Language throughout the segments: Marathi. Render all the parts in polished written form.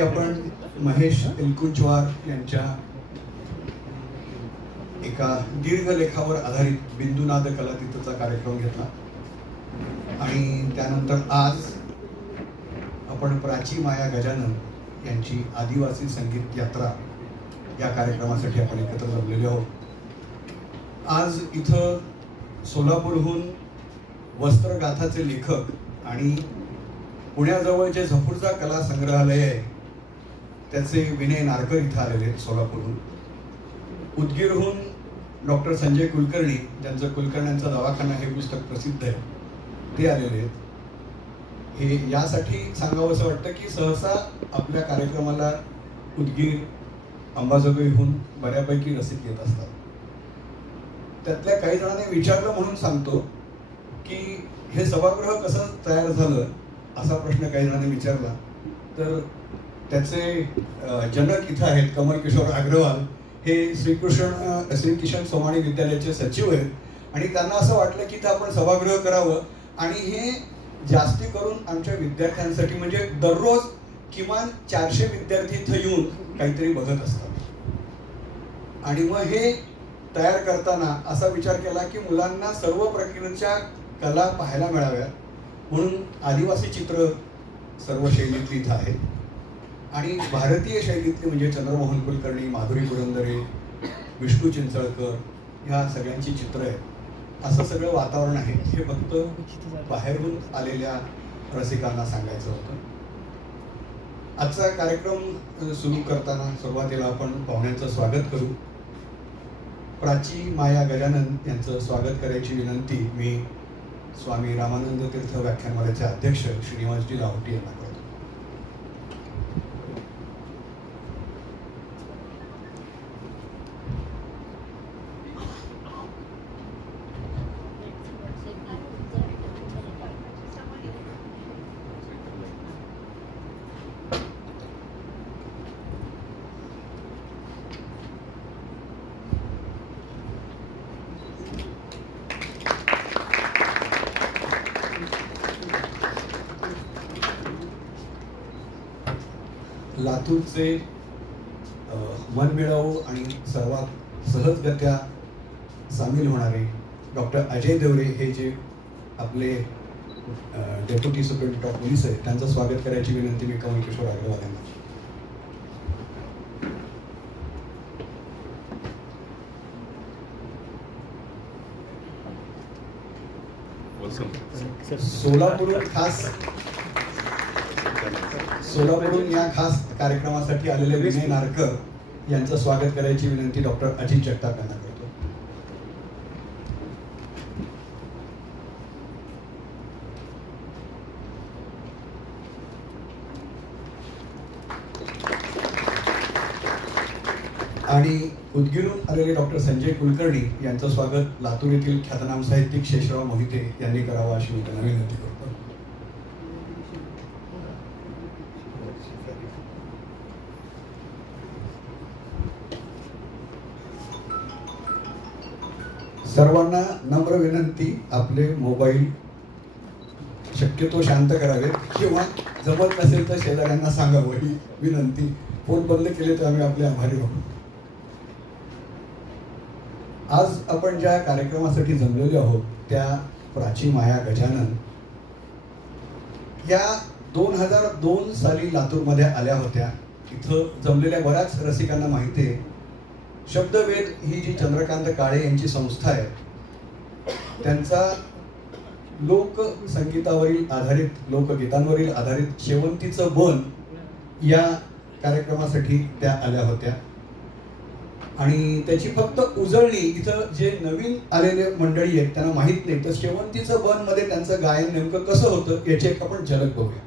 आपण महेश एलकुंचवार यांच्या एका दीर्घ लेखावर आधारित बिंदुनाद कलातीर्थचा कार्यक्रम घेतला आणि त्यानंतर आज आपण प्राची माया गजानन यांची आदिवासी संगीत यात्रा या कार्यक्रमासाठी आपण एकत्र जमलेले आहोत। आज इथं सोलापूरहून वस्त्रगाथाचे लेखक आणि पुण्याजवळचे झपूरचा कला संग्रहालय आहे त्याचे विनय नारकर इथं आलेले आहेत सोलापूरहून। उदगीरहून डॉक्टर संजय कुलकर्णी ज्यांचं कुलकर्ण्यांचा दवाखाना हे पुस्तक प्रसिद्ध आहे ते आलेले आहेत। हे यासाठी सांगावंसं वाटतं की सहसा आपल्या कार्यक्रमाला उदगीर अंबाजोगाईहून बऱ्यापैकी रसिक येत असतात। त्यातल्या काही जणांनी विचारलं म्हणून सांगतो की हे सभागृह कसं तयार झालं असा प्रश्न काही जणांनी विचारला तर त्याचे जनक इथं आहेत कमल किशोर अग्रवाल। हे श्री किशन सोमाणी विद्यालयाचे सचिव आहेत आणि त्यांना असं वाटलं की इथं आपण सभागृह करावं आणि हे जास्ती करून आमच्या विद्यार्थ्यांसाठी म्हणजे दररोज किमान 400 विद्यार्थी इथं येऊन काहीतरी बघत असतात आणि मग हे तयार करताना असा विचार केला की मुलांना सर्व प्रकारच्या कला पाहायला मिळाव्यात म्हणून आदिवासी चित्र सर्व शैलीतली इथं आहेत आणि भारतीय शैलीतली म्हणजे चंद्रमोहन कुलकर्णी, माधुरी पुरंदरे, विष्णू चिंचळकर ह्या सगळ्यांची चित्र आहेत। असं सगळं वातावरण आहे हे फक्त बाहेरून आलेल्या रसिकांना सांगायचं होतं। आजचा कार्यक्रम सुरू करताना सुरुवातीला आपण पाहुण्यांचं स्वागत करू। प्राची माया गजानन यांचं स्वागत करायची विनंती मी स्वामी रामानंद तीर्थ व्याख्यानमालेचे अध्यक्ष श्रीनिवासजी लाहोटी यांना करतो। लातूरचे मनमिळावू आणि सर्वात सहजगत्या सामील होणारे डॉक्टर अजय देवरे हे जे आपले डेप्युटी सुप्रिंटेंडेंट ऑफ पोलीस आहेत त्यांचं स्वागत करायची विनंती मी कमल किशोर अग्रवाल यांना। सोलापूरहून या खास कार्यक्रमासाठी आलेले विनय नारकर यांचं स्वागत करायची विनंती डॉक्टर अजित जगताप यांना करतो। आणि उदगीरहून आलेले डॉक्टर संजय कुलकर्णी यांचं स्वागत लातूर येथील ख्यातनाम साहित्यिक शेषराव मोहिते यांनी करावं अशी मी त्यांना विनंती करतो। सर्वांना नम्र विनंती आपले मोबाईल शक्यतो शांत करावेत किंवा जमत नसेल तर शेजाऱ्यांना सांगावं ही विनंती। फोन बंद केले तर आम्ही आपले आभारी राहू। आज आपण ज्या कार्यक्रमासाठी जमलेलो आहोत त्या प्राची माया गजानन या 2002 साली लातूरमध्ये आल्या होत्या। इथं जमलेल्या बऱ्याच रसिकांना माहिती आहे शब्दवेद ही जी चंद्रकांत काळे यांची संस्था आहे त्यांचा लोकसंगीतावरील आधारित लोकगीतांवरील आधारित शेवंतीचं बन या कार्यक्रमासाठी त्या आल्या होत्या आणि त्याची फक्त उजळणी इथं जे नवीन आलेले मंडळी आहेत त्यांना माहीत नाही तर शेवंतीचं बन मध्ये त्यांचं गायन नेमकं कसं होतं याची एक आपण झलक बघूया।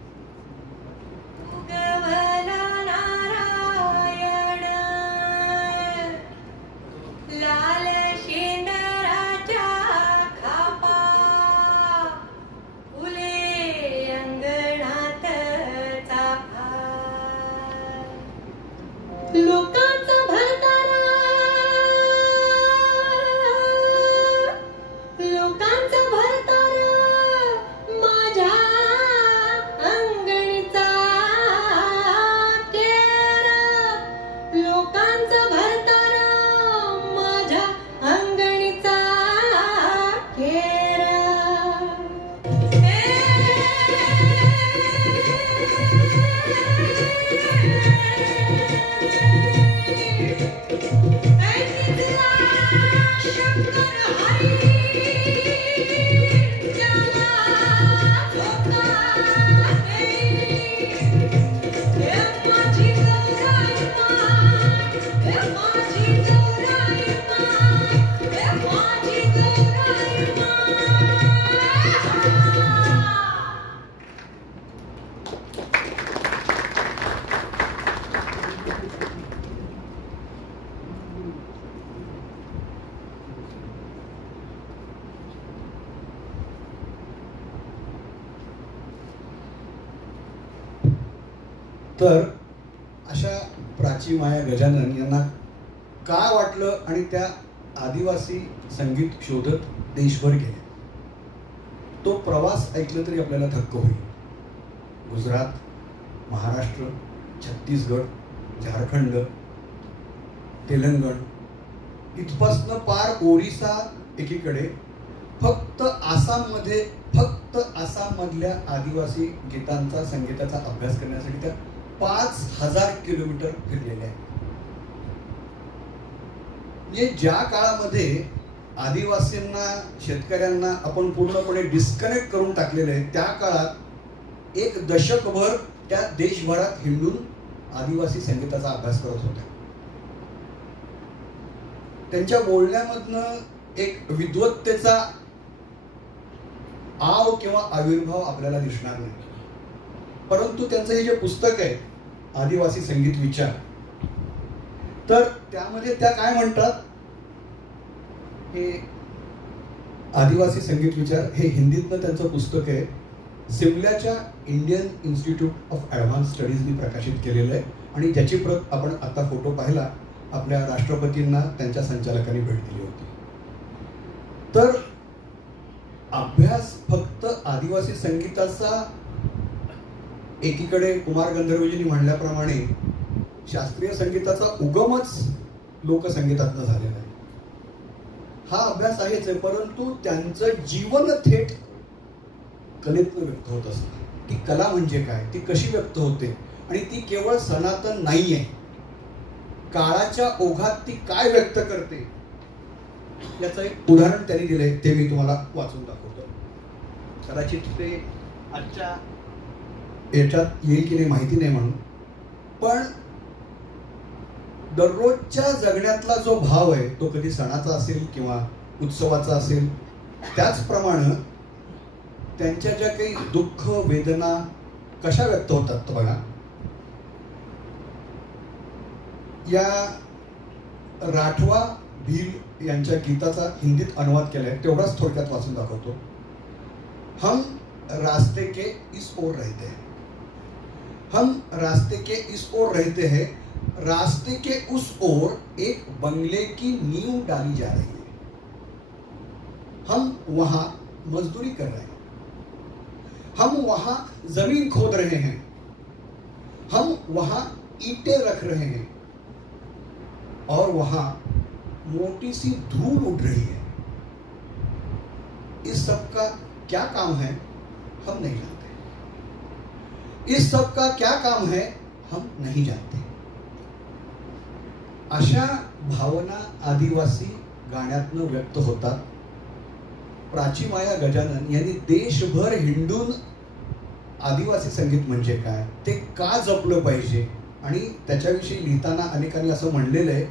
माझ्या अंगणीचा तर अशा प्राची माया गजानन यांना काय वाटलं आणि त्या आदिवासी संगीत शोधत देशभर गेले. तो प्रवास ऐकलं तरी आपल्याला थक्क होईल. गुजरात, महाराष्ट्र, छत्तीसगड, झारखंड, तेलंगण इथपासनं पार ओरिसा एकीकडे, फक्त आसाममधल्या आदिवासी गीतांचा संगीताचा अभ्यास करण्यासाठी त्या 5,000 किलोमीटर फिरलेल्या आहेत. म्हणजे ज्या काळामध्ये आदिवासींना, शेतकऱ्यांना आपण पूर्णपणे डिस्कनेक्ट करून टाकलेले आहे, त्या काळात 1 दशकभर त्या देशभरात हिंडून आदिवासी संगीताचा अभ्यास करत होत्या. त्यांच्या बोलण्यामधनं एक विद्वत्तेचा आव किंवा आविर्भाव आपल्याला दिसणार नाही. परंतु त्यांचं हे जे पुस्तक आहे आदिवासी संगीत विचार, तर त्यामध्ये त्या काय म्हणतात, हे आदिवासी संगीत विचार हे हिंदीतनं त्यांचं पुस्तक आहे. सिमल्याच्या इंडियन इन्स्टिट्यूट ऑफ ॲडव्हान्स स्टडीजनी प्रकाशित केलेलं आहे आणि ज्याची प्रत आपण आता फोटो पाहिला आपल्या राष्ट्रपतींना त्यांच्या संचालकांनी भेट दिली होती. तर अभ्यास फक्त आदिवासी संगीताचा, एकीकडे कुमार गंधर्वजींनी म्हणल्याप्रमाणे शास्त्रीय संगीताचा उगमच लोकसंगीतातनं झालेला आहे. हा अभ्यास आहेच आहे, परंतु त्यांचं जीवन थेट कलेतनं व्यक्त होत असतं. ती कला म्हणजे काय, ती कशी व्यक्त होते आणि ती केवळ सनातन नाही आहे, काळाच्या ओघात ती काय व्यक्त करते याचं एक उदाहरण त्यांनी दिलंय, ते मी तुम्हाला वाचून दाखवतो. कदाचित ते आजच्या याच्यात येईल की नाही माहिती नाही म्हणून, पण दररोजच्या जगण्यातला जो भाव आहे तो कधी सणाचा असेल किंवा उत्सवाचा असेल, त्याचप्रमाणे त्यांच्या ज्या काही दुःख वेदना कशा व्यक्त होतात बघा. या राठवा भील यांच्या गीताचा हिंदीत अनुवाद केलाय, तेवढाच थोडक्यात वाचून दाखवतो. हम रास्ते के इस ओर रहते हैं, हम रास्ते के इस ओर रहते हैं, रास्ते के उस ओर एक बंगले की नींव डाली जा रही है. हम वहां मजदूरी कर रहे हैं, हम वहां जमीन खोद रहे हैं, हम वहां ईंटें रख रहे हैं और वहां मोटी सी धूल उठ रही है. इस सब का क्या काम है हम नहीं जानते, इस सब का क्या काम है हम नहीं जानते. अशा भावना आदिवासी गाण्यातनं व्यक्त होतात. प्राची माया गजानन यांनी देशभर हिंडून आदिवासी संगीत म्हणजे काय, ते का जपलं पाहिजे आणि त्याच्याविषयी लिहिताना अनेकांनी असं म्हणलेलं आहे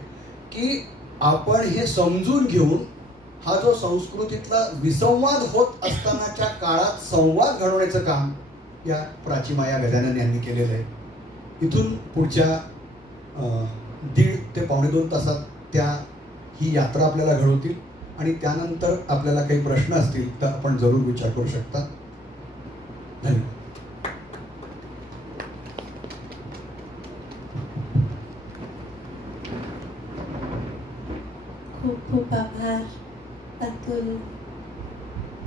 की आपण हे समजून घेऊन हा जो संस्कृतीतला विसंवाद होत असतानाच्या काळात संवाद घडवण्याचं काम या प्राची माया गजानन यांनी केलेलं आहे. इथून पुढच्या 1.5 ते 2.25 तासात त्या ही यात्रा आपल्याला घडवतील आणि त्यानंतर आपल्याला काही प्रश्न असतील तर आपण जरूर विचार करू शकता. धन्यवाद. खूप खूप आभार अतुल,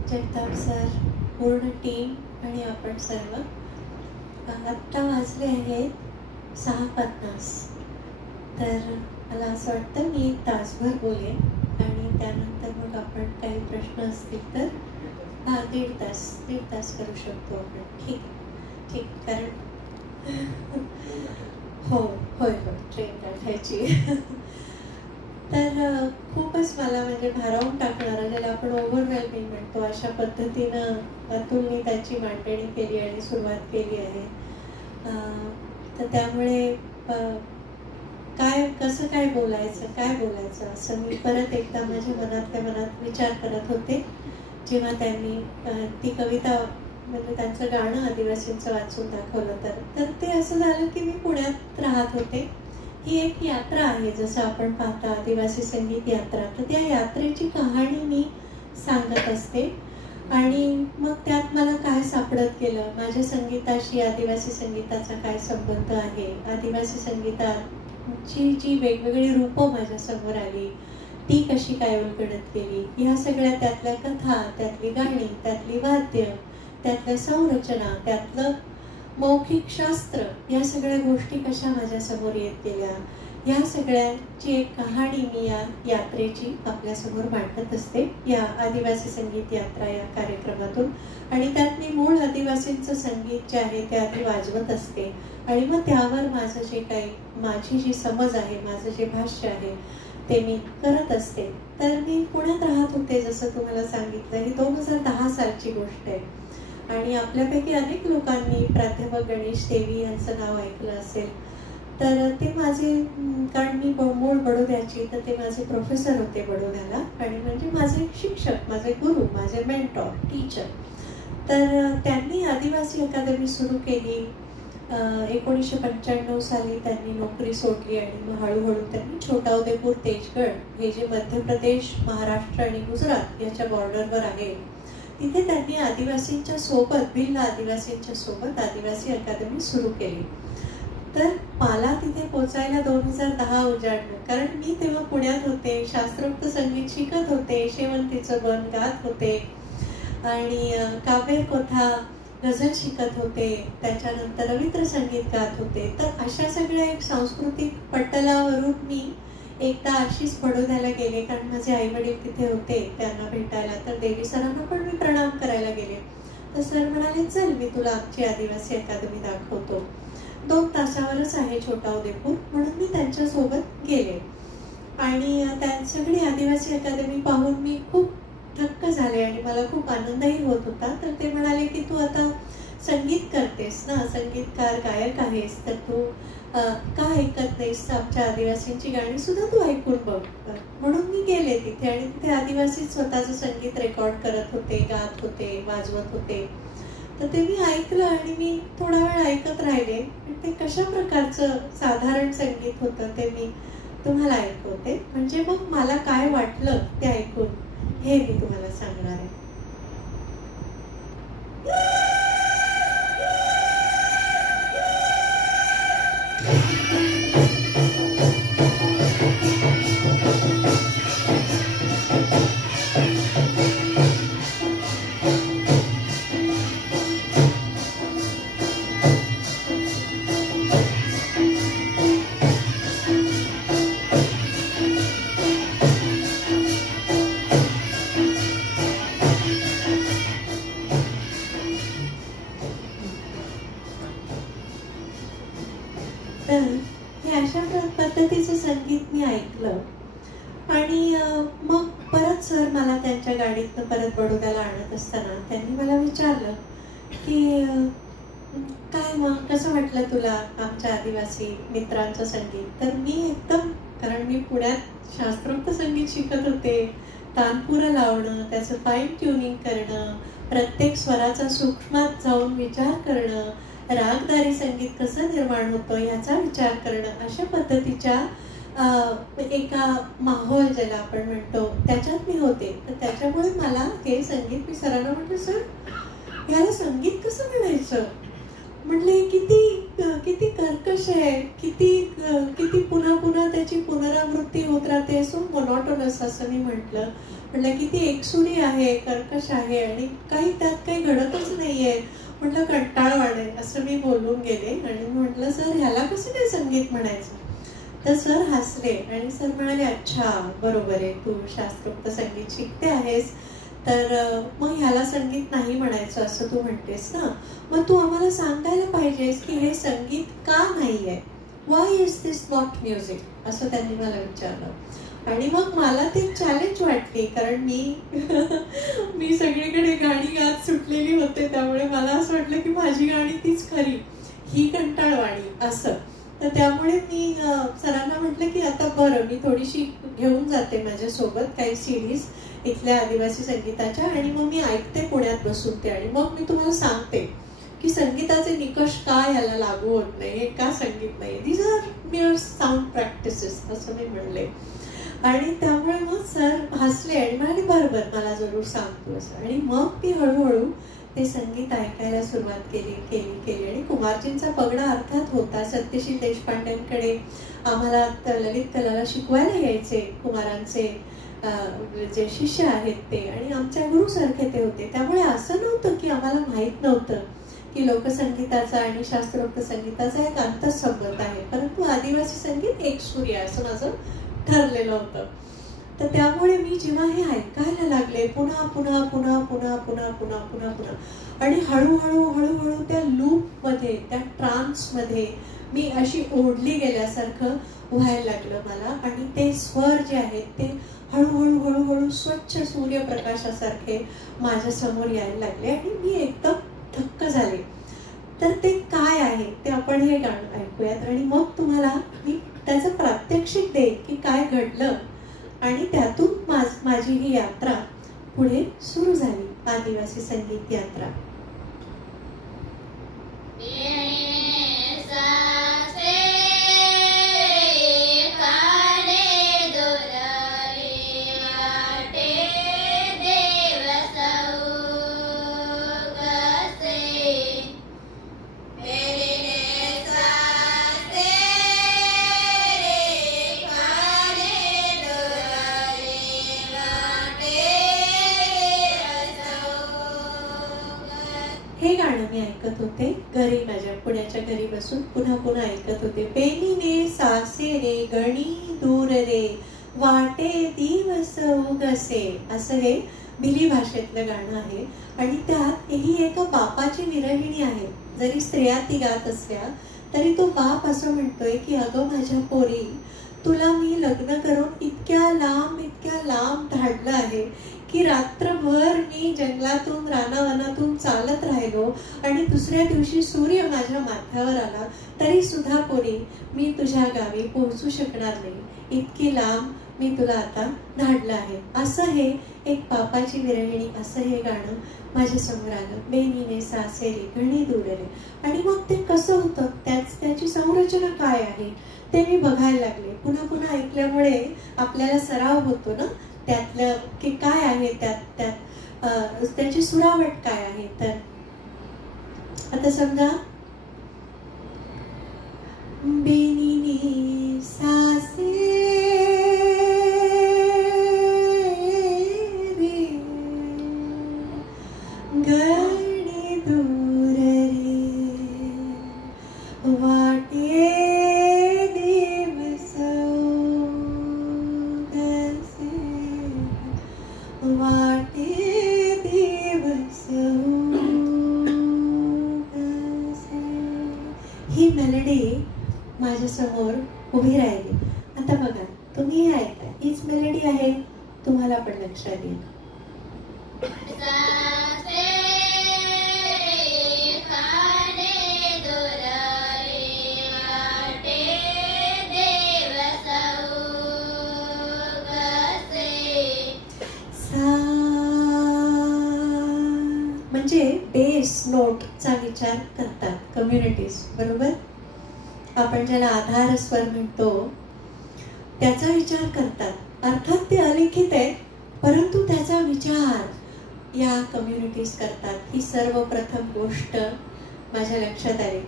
जगताप सर, पूर्ण टीम आणि आपण सर्व. आत्ता वाजले आहेत 6:50, तर मला असं वाटतं मी 1 तासभर बोलेन आणि त्यानंतर मग आपण काही प्रश्न असतील तर 1.5 तास करू शकतो आपण. ठीक, कारण होय ट्रेन गाठायची. तर खूपच मला म्हणजे भारावून टाकणारा, ज्याला आपण ओव्हरवेल्मिंग म्हणतो, अशा पद्धतीनं अतुलने त्याची मांडणी केली आणि सुरुवात केली आहे. तर त्यामुळे कसं काय बोलायचं असं मी परत एकदा माझ्या मनात विचार करत होते जेव्हा त्यांनी ती कविता म्हणजे त्यांचं गाणं आदिवासींचं वाचून दाखवलं. तर ते असं झालं की मी पुण्यात राहत होते. ही एक यात्रा आहे, जसं आपण पाहता आदिवासी संगीत यात्रा. तर त्या यात्रेची कहाणी मी सांगत असते आणि मग त्यात मला काय सापडत गेलं, माझ्या संगीताशी आदिवासी संगीताचा काय संबंध आहे, आदिवासी संगीताची जी वेगवेगळी रूपं माझ्यासमोर आली ती कशी काय उलगडत गेली, ह्या सगळ्या त्यातल्या कथा, त्यातली गाणी, त्यातली वाद्य, त्यातल्या संरचना, त्यातलं मौखिक शास्त्र, या सगळ्या गोष्टी कशा माझ्यासमोर येत गेल्या, ह्या सगळ्यांची एक कहाणी मी या यात्रेची आपल्यासमोर मांडत असते, या आदिवासी संगीत यात्रा या कार्यक्रमातून. आणि त्यात मी मूळ आदिवासींचं संगीत जे आहे ते आधी वाजवत असते आणि मग त्यावर माझं जे काही, माझी जी समज आहे, माझं जे भाष्य आहे ते मी करत असते. तर मी पुण्यात राहत होते, जसं तुम्हाला सांगितलं, ही 2010 सालची गोष्ट आहे. आणि आपल्यापैकी अनेक लोकांनी प्राध्यापक गणेश देवी यांचं नाव ऐकलं असेल. तर ते माझे, कारण मी मूळ बडोद्याची, तर ते माझे प्रोफेसर होते बडोद्याला आणि म्हणजे माझे शिक्षक, माझे गुरु, माझे मेंटॉर, टीचर. तर त्यांनी आदिवासी अकादमी सुरू केली. 1995 साली त्यांनी नोकरी सोडली आणि मग हळूहळू त्यांनी छोटाउदेपूर, तेजगड, हे जे मध्य प्रदेश, महाराष्ट्र आणि गुजरात याच्या बॉर्डरवर आहे, तिथे त्यांनी आदिवासींच्या सोबत, भिल्ल आदिवासींच्या सोबत आदिवासी अकादमी सुरू केली. तर मला तिथे पोचायला 2010 उजाडलं, कारण मी तेव्हा पुण्यात होते, शास्त्रोक्त संगीत शिकत होते, शेवंतीचं बन गात होते आणि काव्य कोथा, गझल शिकत होते, त्याच्यानंतर रवींद्र संगीत गात होते. तर अशा सगळ्या एक सांस्कृतिक पटलावरून मी एकदा अशीच बडोद्याला गेले, कारण माझे आई वडील तिथे होते त्यांना भेटायला. तर देवी सरांना पण मी प्रणाम करायला गेले. तर सर म्हणाले, चल मी तुला आमची आदिवासी अकादमी दाखवतो, 2 तासावरच आहे छोटाउदेपूर. म्हणून मी त्यांच्यासोबत गेले आणि त्या सगळी आदिवासी अकादमी पाहून मी खूप थक्क झाले आणि मला खूप आनंदही होत होता. तर ते म्हणाले की तू आता संगीत करतेस ना, संगीतकार, गायक आहेस, तर तू का ऐकत नाहीस आमच्या आदिवासींची गाणी सुद्धा तू ऐकून बघ. म्हणून मी गेले तिथे आणि तिथे आदिवासी स्वतःचं संगीत रेकॉर्ड करत होते, गात होते, वाजवत होते. तर ते मी ऐकलं आणि मी थोडा वेळ ऐकत राहिले. ते कशा प्रकारचं साधारण संगीत होतं ते मी तुम्हाला ऐकवते. म्हणजे मग मला काय वाटलं ते ऐकून हे मी तुम्हाला सांगणार आहे. तर हे अशा पद्धतीचं संगीत मी ऐकलं आणि मग परत सर मला त्यांच्या गाडीतनं परत बडोद्याला आणत असताना त्यांनी मला विचारलं की काय मग कसं वाटलं तुला आमच्या आदिवासी मित्रांचं संगीत. तर मी एकदम, कारण मी पुण्यात शास्त्रोक्त संगीत शिकत होते, तानपुरा लावणं, त्याचं फाईन ट्युनिंग करणं, प्रत्येक स्वराचा सूक्ष्मात जाऊन विचार करणं, रागदारी संगीत कसं निर्माण होतं याचा विचार करणं, अशा पद्धतीच्या एका माहोल ज्याला आपण म्हणतो त्याच्यात मी होते. तर त्याच्यामुळे मला हे संगीत, मी सरांना म्हटलं, सर याला संगीत कसं म्हणायचं. म्हटले किती कर्कश आहे, किती पुन्हा पुन्हा त्याची पुनरावृत्ती होत राहते, सो मोनोटोनस असं मी म्हटलं. म्हटलं किती एकसुरी आहे, कर्कश आहे आणि त्यात काही घडतच नाहीये. म्हटलं कंटाळवाणं आहे असं मी बोलून गेले आणि म्हटलं, सर ह्याला कसं काय संगीत म्हणायचं. तर सर हसले आणि सर म्हणाले, अच्छा बरोबर आहे, तू शास्त्रोक्त संगीत शिकते आहेस, तर मग ह्याला संगीत नाही म्हणायचं असं तू म्हणतेस ना, मग तू आम्हाला सांगायला पाहिजेस की हे संगीत का नाही आहे, Y is this not music, असं त्यांनी मला विचारलं. आणि मग मला ते चॅलेंज वाटली, कारण मी सगळीकडे गाणी गात सुटलेली होते, त्यामुळे मला असं वाटलं की माझी गाणी तीच खरी, ही कंटाळवाणी असं. तर त्यामुळे मी सरांना म्हटलं की आता बरं, मी थोडीशी घेऊन जाते माझ्यासोबत काही सीडीज इथल्या आदिवासी संगीताच्या आणि मग मी ऐकते पुण्यात बसून ते, आणि मग मी तुम्हाला सांगते की संगीताचे निकष का याला लागू होत नाही, हे का संगीत नाही. These are mere sound practices असं मी म्हणले. आणि त्यामुळे मग सर हसले आणि म्हणाले बरोबर मला जरूर सांगतो असं. आणि मग मी हळूहळू ते संगीत ऐकायला सुरुवात केली आणि कुमारजींचा पगडा अर्थात होता. सत्यशील देशपांडेंकडे आम्हाला ललित कलाला शिकवायला यायचे कुमारांचे जे शिष्य आहेत ते, आणि आमच्या गुरुसारखे ते होते. त्यामुळे असं नव्हतं की आम्हाला माहीत नव्हतं की लोकसंगीताचा आणि शास्त्रोक्त संगीताचा एक अंतःसंबंध आहे, परंतु आदिवासी संगीत एक सूर्य असं माझं ठरलेलं होतं. तर त्यामुळे मी जेव्हा हे ऐकायला लागले पुन्हा पुन्हा पुन्हा पुन्हा पुन्हा पुन्हा पुन्हा पुन्हा आणि हळूहळू त्या लूपमध्ये, त्या ट्रान्समध्ये मी अशी ओढली गेल्यासारखं व्हायला लागलं मला. आणि ते स्वर जे आहेत ते हळूहळू स्वच्छ सूर्यप्रकाशासारखे माझ्या समोर यायला लागले आणि मी एकदम थक्क झाले. तर ते काय आहे ते आपण हे गाणं ऐकूयात आणि मग तुम्हाला मी त्याचं प्रात्यक्षिक देईन की काय घडलं आणि त्यातून माझी ही यात्रा पुढे सुरू झाली, आदिवासी संगीत यात्रा. हे गाणं मी ऐकत होते घरी, माझ्या पुण्याच्या घरी बसून पुन्हा पुन्हा ऐकत होते. पेनीने सासे रे गणी दूर रे वाटे दिवस उगसे, असं हे भिली भाषेतलं गाणं आहे. आणि त्यात ही एका बापाची विरहिणी आहे. जरी स्त्रिया ती गात असल्या तरी तो बाप असं म्हणतोय की अगं माझ्या पोरी, तुला मी लग्न करून इतक्या लांब धाडलं आहे की रात्रभर मी जंगलातून रानावनातून चालत राहिलो आणि दुसऱ्या दिवशी सूर्य माझ्या माथ्यावर आला तरी सुद्धा पोरी मी तुझ्या गावी पोहोचू शकणार नाही, इतकी लांब मी तुला आता धाडलं आहे. असं हे एक बापाची विरहिणी, असं हे गाणं माझ्या समोर आलं. बेनीने सासेरी घणी दूर रे. आणि मग ते कसं होतं, त्याची संरचना काय आहे ते मी बघायला लागले. पुन्हा पुन्हा ऐकल्यामुळे आपल्याला सराव होतो ना त्यातलं की काय आहे त्यात त्याची सुरावट काय आहे. तर आता समजा बेनीने सासे रे गणी दूर रे वाटे ही मेलडी माझ्या समोर उभी राहिली. आता बघा तुम्ही हे ऐका, हीच मेलडी आहे, तुम्हाला पण लक्षात येईल. म्हणजे बेस नोटचा विचार करतात कम्युनिटीज, बरोबर. आपण ज्याला आधार स्वर म्हणतो त्याचा विचार करतात. अर्थात ते अलिखित आहे परंतु त्याचा विचार या कम्युनिटीज करतात. ही सर्वप्रथम गोष्ट माझ्या लक्षात आली.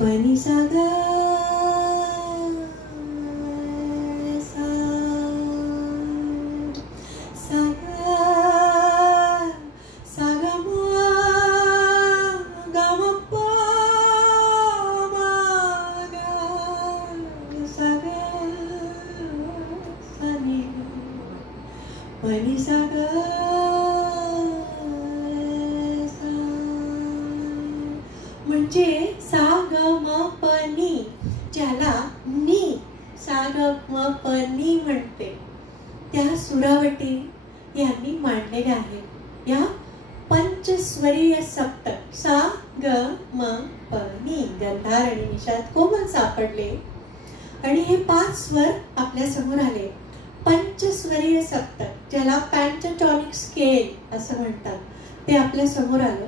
पनी सागा म्हणजे सा ग म प नी, ज्याला नी सा ग म प नी म्हणते त्या सुरावटी यांनी मांडलेल्या आहेत. या पंचस्वरीय सप्तक सा ग म प नी, गंधार आणि निषाद कोमल सापडले आणि हे 5 स्वर आपल्या समोर आले. पंचस्वरीय सप्तक ज्याला पेंटाटॉनिक स्केल असं म्हणतात, ते आपल्या समोर आलं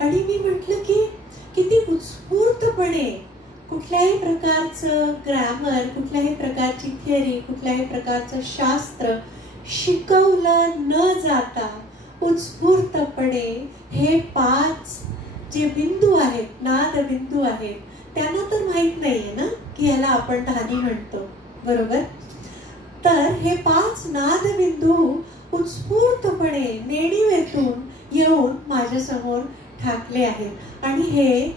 आणि मी म्हटलं की किती उत्स्फूर्तपणे कुठल्याही प्रकारचं ग्रॅमर, कुठल्याही प्रकारची थिअरी, कुठल्याही प्रकारचं शास्त्र शिकवलं न जाता उत्स्फूर्तपणे हे 5 जे बिंदू आहेत, नाद बिंदू आहेत, त्यांना तर माहित नाहीये ना की याला आपण ध्वनी म्हणतो, बरोबर? तर हे 5 नाद बिंदू उत्स्फूर्तपणे नेणिवेतून येऊन माझ्या समोर ठाकले आहेत आणि हे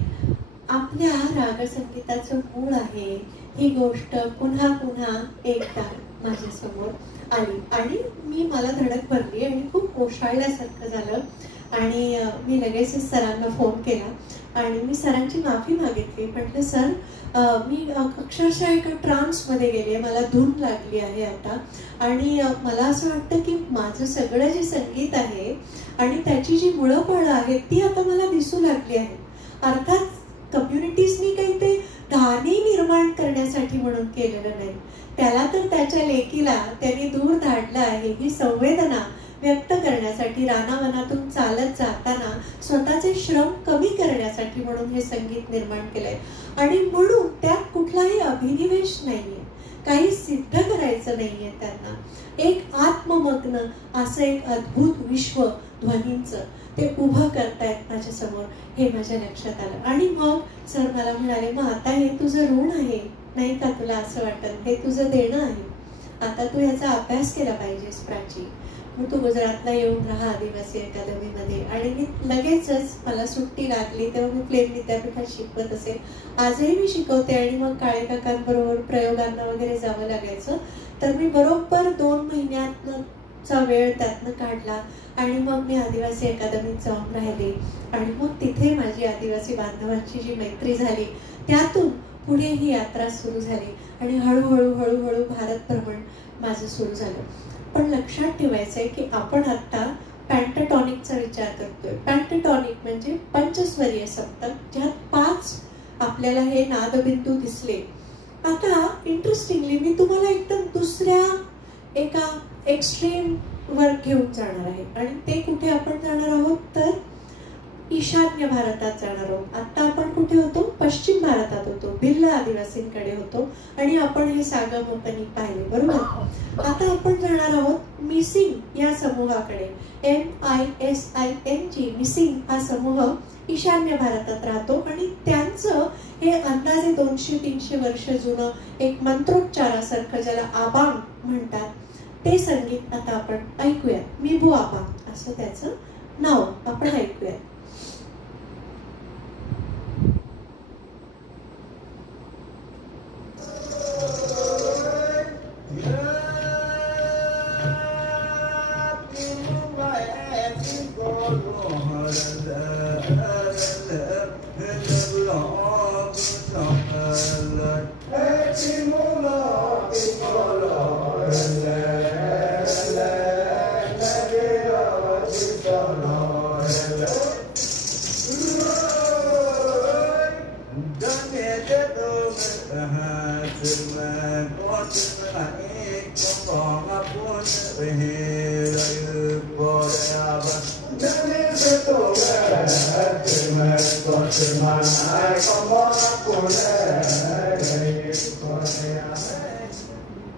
आपल्या रागसंगीताचं मूळ आहे. ही गोष्ट पुन्हा पुन्हा एकदा माझ्या समोर आली आणि मला धडक भरली आणि खूप ओशाळल्यासारखं झालं आणि मी लगेच सरांना फोन केला आणि मी सरांची माफी मागितली. म्हटलं सर, मी अक्षरशः एका ट्रान्समध्ये गेले, मला धून लागली आहे आता आणि मला असं वाटतं की माझं सगळं जे संगीत आहे आणि त्याची जी मुळंपाळं आहेत ती आता मला दिसू लागली आहे. अर्थात कम्युनिटीजनी काही ते ध्वनी निर्माण करण्यासाठी म्हणून केलेलं नाही, त्याला तर त्याच्या लेकीला त्यांनी दूर धाडलं आहे ही संवेदना व्यक्त करण्यासाठी, रानावनातून चालत जाताना स्वतःचे श्रम कमी करण्यासाठी म्हणून हे संगीत निर्माण केलंय. आणि म्हणून त्यात कुठलाही अभिनिवेश नाहीये, काही सिद्ध करायचं नाहीये त्यांना. एक आत्ममग्न असं एक अद्भुत विश्व ध्वनींचं ते उभं करतायत माझ्या समोर, हे माझ्या लक्षात आलं. आणि मग सर मला म्हणाले, मग आता हे तुझं ऋण आहे नाही का, तुला असं वाटत, हे तुझं देणं आहे, आता तू ह्याचा अभ्यास केला पाहिजेस प्राची, मग तू गुजरातला येऊन राहा आदिवासी अकादमीमध्ये. आणि मी लगेचच मला सुट्टी लागली तेव्हा मी प्लेन विद्यापीठात शिकवत असेल, आजही मी शिकवते आणि मग काळे काकांबरोबर प्रयोगांना वगैरे जावं लागायचं. तर मी बरोबर 2 महिन्याचा वेळ त्यातनं काढला आणि मग मी आदिवासी अकादमीत जाऊन राहिले आणि मग तिथे माझी आदिवासी बांधवांची जी मैत्री झाली, त्यातून पुढे ही यात्रा सुरू झाली आणि हळूहळू हळूहळू भारत भ्रमण माझं सुरू झालं. पण लक्षात ठेवायचं आहे की आपण आता पेंटाटॉनिकचा विचार करतोय. पेंटाटॉनिक म्हणजे पंचस्वरीय सप्तक, ज्यात 5 आपल्याला हे नादबिंदू दिसले. आता इंटरेस्टिंगली मी तुम्हाला एकदम दुसऱ्या एका एक्स्ट्रीम वर घेऊन जाणार आहे आणि ते कुठे आपण जाणार आहोत तर ईशान्य भारतात जाणार आहोत. आता आपण कुठे होतो? पश्चिम भारतात होतो, भिल्ल आदिवासींकडे होतो आणि आपण हे सागम ओपनिंग पाहिले, बरोबर? आता आपण जाणार आहोत मिसिंग या समूहाकडे. MISING मिसिंग हा समूह ईशान्य भारतात राहतो आणि त्यांचं हे अंदाजे 200-300 वर्ष जुनं एक मंत्रोच्चारासारखं, ज्याला आबांग म्हणतात, ते संगीत आता आपण ऐकूया. मिबू आबांग असं त्याचं नाव, आपण ऐकूया.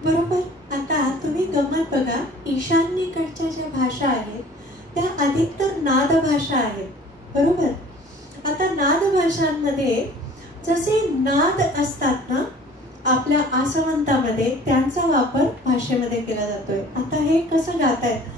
बरोबर. आता तुम्ही गमत बघा, ईशान्येकडच्या ज्या भाषा आहेत त्या अधिकतर नाद भाषा आहेत, बरोबर? आता नाद भाषांमध्ये जसे नाद असतात ना आपल्या आसवंतामध्ये, त्यांचा वापर भाषेमध्ये केला जातोय. आता हे कसं गातायत?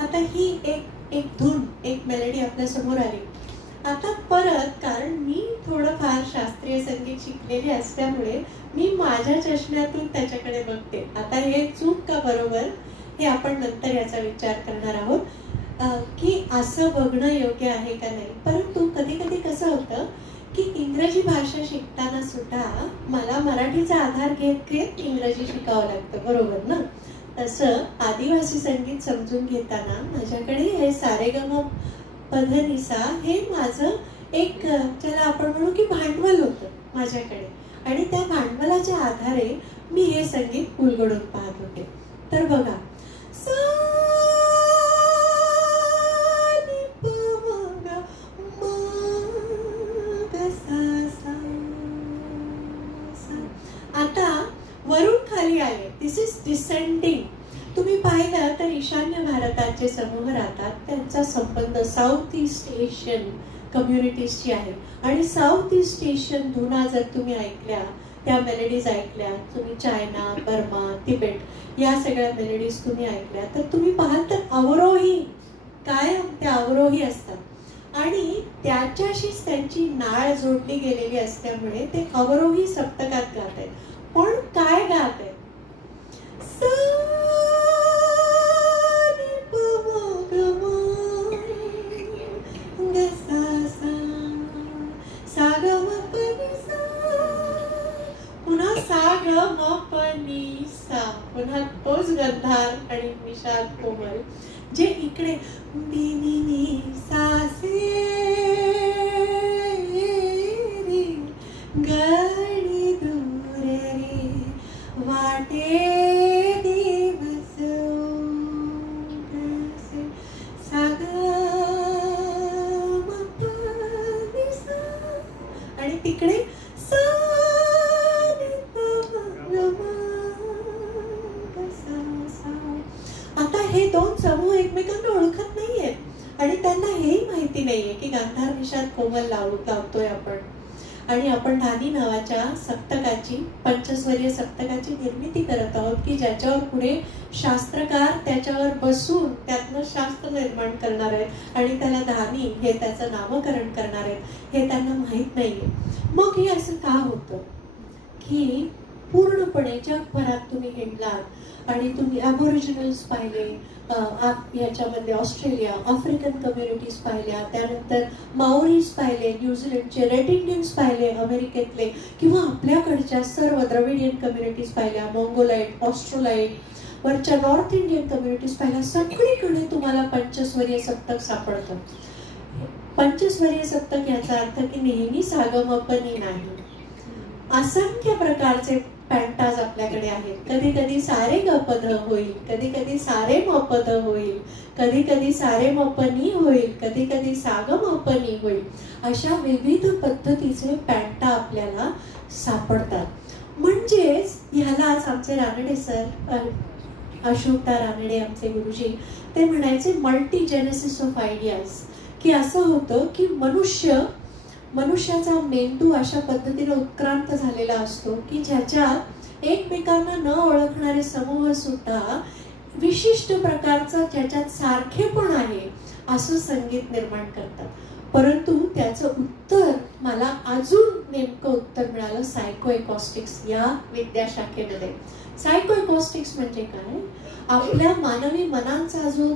आता ही एक धून, एक मेलडी आपल्या समोर आली. आता परत, कारण मी थोडंफार शास्त्रीय संगीत शिकलेले असल्यामुळे मी माझ्या चष्म्यातून त्याच्याकडे बघते. आता हे चूक का बरोबर हे आपण नंतर याचा विचार करणार आहोत. की असं बघणं योग्य आहे का नाही. परंतु कधी कधी कसं होतं की इंग्रजी भाषा शिकताना सुद्धा मला मराठीचा आधार घेत घेत इंग्रजी शिकावं लागतं, बरोबर ना. तसं आदिवासी संगीत समजून घेताना माझ्याकडे हे सारेगम पधनिसा हे माझं एक ज्याला आपण म्हणू की भांडवल होतं माझ्याकडे, आणि त्या भांडवलाच्या आधारे मी हे संगीत उलगडून पाहत होते. तर बघा, आता वरून खाली आले, दिस इज डिसेंडिंग. तुम्ही पाहिलं तर ईशान्य भारतात जे समूह राहतात त्यांचा संबंध साऊथ ईस्ट एशियन कम्युनिटीजची आहे. आणि साऊथ ईस्ट एशियन धुना जर तुम्ही ऐकल्या, त्या मेलेडीज ऐकल्या, तुम्ही चायना, बर्मा, तिबेट या सगळ्या मेलेडीज तुम्ही ऐकल्या, तर तुम्ही पाहाल तर अवरोही कायम त्या अवरोही असतात आणि त्याच्याशीच त्यांची नाळ जोडली गेलेली असल्यामुळे ते अवरोही सप्तकात गात आहेत. पण काय गात आहेत? पुन्हा सा ग म प नी सा, पुन्हा तोच गंधार आणि विशाल कोमल जे इकडे नी नी नी सा से रे गडी दूर रे वाटे दिवस सा ग म प नी सा, आणि तिकडे हे दोन समूह एकमेकांना ओळखत नाहीयेत आणि त्यांना हेही माहिती नाहीये की गांधार निषाद कोमल लावतोय आपण. आणि आपण धानी नावाच्या सप्तकाची, पंचस्वरीय सप्तकाची निर्मिती करत आहोत की ज्याच्यावर पुढे शास्त्रकार त्याच्यावर बसून त्यातनं शास्त्र निर्माण करणार आहेत आणि त्याला धानी हे त्याचं नामकरण करणार आहेत, हे त्यांना माहित नाहीये. मग हे असं का होतं की पूर्णपणे जगभरात तुम्ही हिंडलात आणि तुम्ही ॲबोरिजिनल्स पाहिले, याच्यामध्ये ऑस्ट्रेलिया, आफ्रिकन कम्युनिटीज पाहिल्या, त्यानंतर माओरीज पाहिले, न्यूझीलंडचे रेड इंडियन्स पाहिले, अमेरिकेतले किंवा आपल्याकडच्या सर्व द्रविडियन कम्युनिटीज पाहिल्या, मोंगोलाइट, ऑस्ट्रोलाइट, वरच्या नॉर्थ इंडियन कम्युनिटीज पाहिल्या. सगळीकडे तुम्हाला पंचस्वरीय सप्तक सापडतं. पंचस्वरीय सप्तक याचा अर्थ की नेहमी सागमपनी नाही, असंख्य प्रकारचे पॅन्टाज आपल्याकडे आहेत. कधी कधी सारे गपध होईल, कधी कधी सारे मपध होईल, कधी कधी सारे मपनी होईल, कधी कधी सागमपनी होईल. अशा विविध पद्धतीचे पॅन्टा आपल्याला सापडतात. म्हणजेच ह्यालाच आमचे रानडे सर, अशोकदा रानडे आमचे गुरुजी, ते म्हणायचे मल्टी जेनेसिस ऑफ आयडियाज, की असं होतं की मनुष्याचा मेंदू अशा पद्धतीने उत्क्रांत झालेला असतो की ज्याच्यात एकमेकांना न ओळखणारे समूह सुद्धा विशिष्ट प्रकारचं ज्याच्यात सारखेपण आहे असं संगीत निर्माण करतात. परंतु त्याचं उत्तर मला अजून नेमकं उत्तर मिळालं सायकोएकॉस्टिक्स या विद्याशाखेमध्ये. सायकोएकॉस्टिक्स म्हणजे काय? आपल्या मानवी मनाचा जो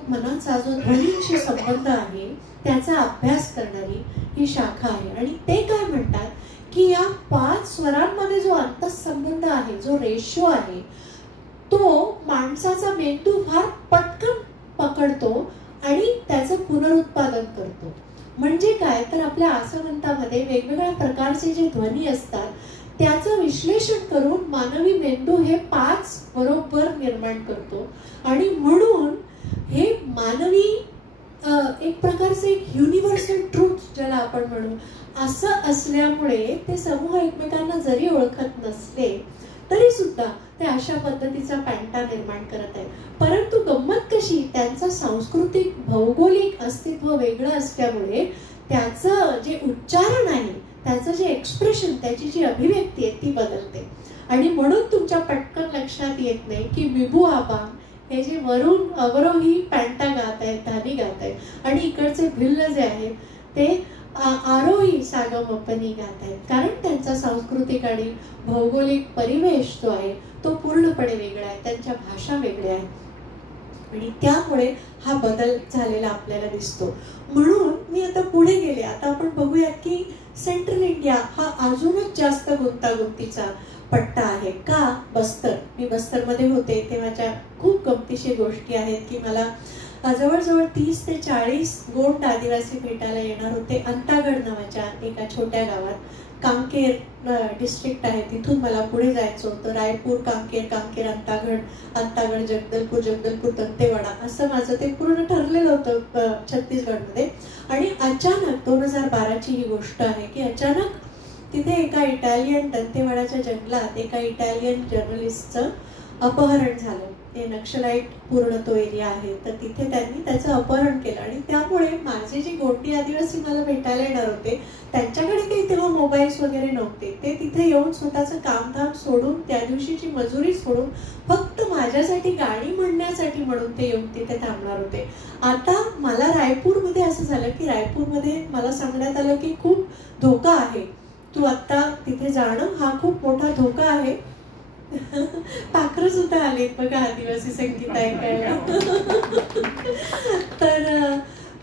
ध्वनीशी संबंध आहे त्याचा अभ्यास करणारी ही शाखा आहे. आणि ते काय म्हणतात की या 5 स्वरांमध्ये जो अंतःसंबंध आहे, जो रेशो आहे, तो माणसाचा मेंदू फार पटकन पकडतो आणि त्याचं पुनरुत्पादन करतो. म्हणजे काय तर आपल्या आसमंतामध्ये वेगवेगळ्या प्रकारचे जे ध्वनी असतात त्याचं विश्लेषण करून मानवी मेंदू हे 5 बरोबर निर्माण करतो. आणि म्हणून हे मानवी एक प्रकारचे एक युनिव्हर्सल ट्रूथ ज्याला आपण म्हणू असं असल्यामुळे ते समूह एकमेकांना जरी ओळखत नसले तरी सुद्धा ते अशा पद्धतीचा पॅन्टा निर्माण करत आहेत. परंतु गंमत कशी, त्यांचं सांस्कृतिक भौगोलिक अस्तित्व वेगळं असल्यामुळे त्याचं जे उच्चारण आहे, त्याचं जे एक्सप्रेशन, त्याची जी अभिव्यक्ती आहे ती बदलते. आणि म्हणून तुमच्या पटकन लक्षात येत नाही की विभू आबा हे जे वरून अवरोही पॅन्टा गात आहेत, धानी गात आहेत, आणि इकडचे भिल्ल जे आहेत ते आरोही सागमपनी गात आहेत, कारण त्यांचा सांस्कृतिक आणि भौगोलिक परिवेश जो आहे तो पूर्णपणे वेगळा आहे, त्यांच्या भाषा वेगळ्या आहेत. आणि त्यामुळे हा बदल झालेला आपल्याला दिसतो. म्हणून मी आता पुढे गेले. आता आपण बघूया की सेंट्रल इंडिया हा अजूनच जास्त गुंतागुंतीचा पट्टा आहे. का? बस्तर. मी बस्तरमध्ये होते तेव्हाच्या खूप गमतीशीर गोष्टी आहेत की मला जवळजवळ 30 ते 40 गोंड आदिवासी भेटायला येणार होते. अंतागड नावाच्या एका छोट्या गावात. कांकेर डिस्ट्रिक्ट आहे, तिथून मला पुढे जायचं होतं. रायपूर, कांकेर, कांकेर अंतागड, अंतागड जगदलपूर, जगदलपूर दंतेवाडा, असं माझं ते पूर्ण ठरलेलं होतं छत्तीसगडमध्ये. आणि अचानक 2012ची ही गोष्ट आहे की अचानक तिथे एका इटालियन, दंतेवाडाच्या जंगलात एका इटालियन जर्नलिस्टचं अपहरण झालं. ते नक्षलाईट पूर्ण तो एरिया आहे, तर तिथे त्यांनी त्याचं अपहरण केलं. आणि त्यामुळे माझे जे गोंडी आदिवासी मला भेटायला येणार होते त्यांच्याकडे काही तेव्हा मोबाईल्स वगैरे नव्हते. ते तिथे येऊन स्वतःचं कामधाम सोडून, त्या दिवशीची मजुरी सोडून फक्त माझ्यासाठी गाणी म्हणण्यासाठी म्हणून ते येऊन तिथे थांबणार होते. आता मला रायपूरमध्ये असं झालं की रायपूरमध्ये मला सांगण्यात आलं की खूप धोका आहे, तू आत्ता तिथे जाणं हा खूप मोठा धोका आहे. पाखरं सुद्धा आलेत बघा आदिवासी संगीत ऐकायला.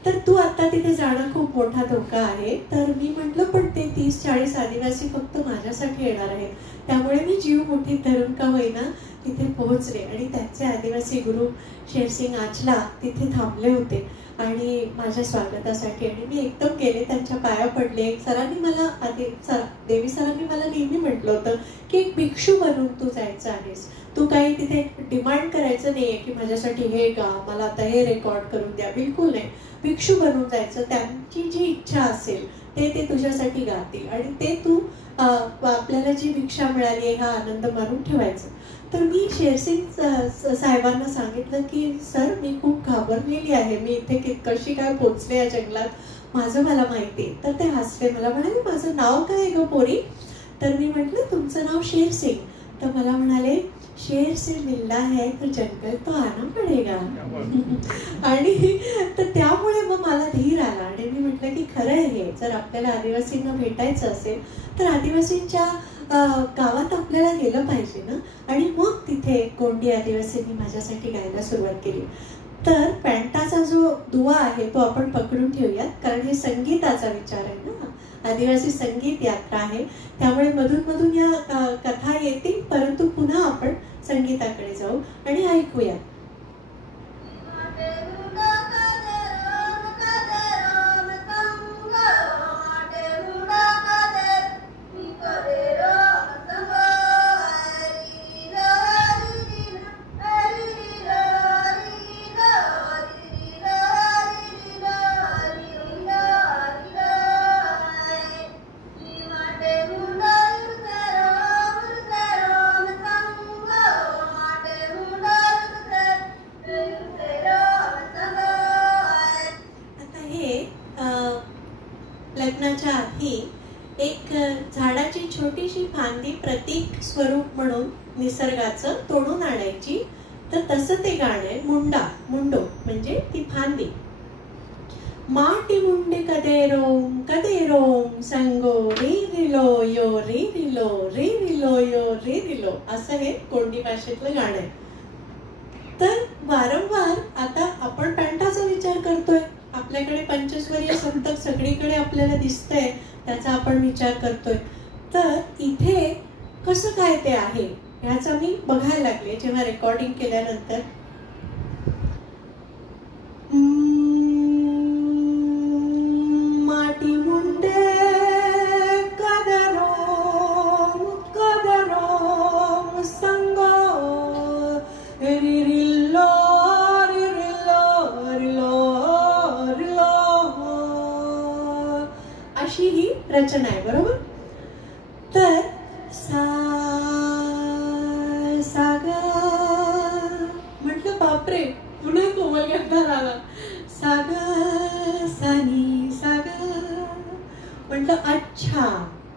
तर तू आता तिथे जाणं खूप मोठा धोका आहे. तर मी म्हटलं पण ते 30-40 आदिवासी फक्त माझ्यासाठी येणार आहेत, त्यामुळे मी जीव मुठीत धरून का होईना तिथे पोहोचले. आणि त्यांचे आदिवासी गुरु शेरसिंग आचला तिथे थांबले होते आणि माझ्या स्वागतासाठी. आणि मी एकदम गेले, त्यांच्या पाया पडले. सरांनी मला देवी सरांनी मला नेहमी म्हटलं होतं की एक भिक्षू बनून तू जायचं आहेस. तू काही तिथे डिमांड करायचं नाहीये की माझ्यासाठी हे गा, मला आता हे रेकॉर्ड करून द्या, बिलकुल नाही. भिक्षू बनून जायचं. त्यांची जी इच्छा असेल ते तुझ्यासाठी गातील आणि ते तू आपल्याला जी भिक्षा मिळाली आहे हा आनंद मारून ठेवायचा. तर मी शेरसिंग साहेबांना सांगितलं की सर मी खूप घाबरलेली आहे, मी इथे कशी काय पोचले या जंगलात, माझं मला माहिती आहे. तर ते हसले, मला म्हणाले माझं नाव काय आहे ग पोरी? तर मी म्हटलं तुमचं नाव शेरसिंग. तर मला म्हणाले शेर से मिलना है तो जंगल तो आना पडेगा. आणि तर त्यामुळे मग मला धीर आला आणि मी म्हटलं की खरं आहे हे, जर आपल्याला आदिवासींना भेटायचं असेल तर आदिवासींच्या गावात आपल्याला गेलं पाहिजे ना. आणि मग तिथे गोंडी आदिवासींनी माझ्यासाठी गायला सुरुवात केली. तर पॅन्टाचा जो दुवा आहे तो आपण पकडून ठेवूयात, कारण हे संगीताचा विचार आहे ना, आदिवासी संगीत यात्रा आहे, त्यामुळे मधून मधून या कथा येतील, परंतु पुन्हा आपण संगीताकडे जाऊ आणि ऐकूया. लग्नाच्या आधी एक झाडाची छोटीशी फांदी प्रतीक स्वरूप म्हणून निसर्गाचं तोडून आणायची. तर तसं ते गाणं आहे. मुंडो म्हणजे ती फांदी. माटी मुंडे कदे रोम संगो रे रिलो यो रे रिलो यो रे रिलो, असं हे गोंडी भाषेतलं गाणं आहे. तर वारंवार आता आपण पॅन्टाचा विचार करतोय, आपल्याकडे पंचस्वरीय सप्तक सगळीकडे आपल्याला दिसतंय, त्याचा आपण विचार करतोय. तर इथे कसं काय ते आहे ह्याचा मी बघायला लागले जेव्हा रेकॉर्डिंग केल्यानंतर. माटी मुंडे कदरोम संगो रिरिल्लो अशी ही रचना आहे, बरोबर. तर म्हटलं बापरे, पुन्हा कोमल गंधार आला. सानी म्हटलं अच्छा,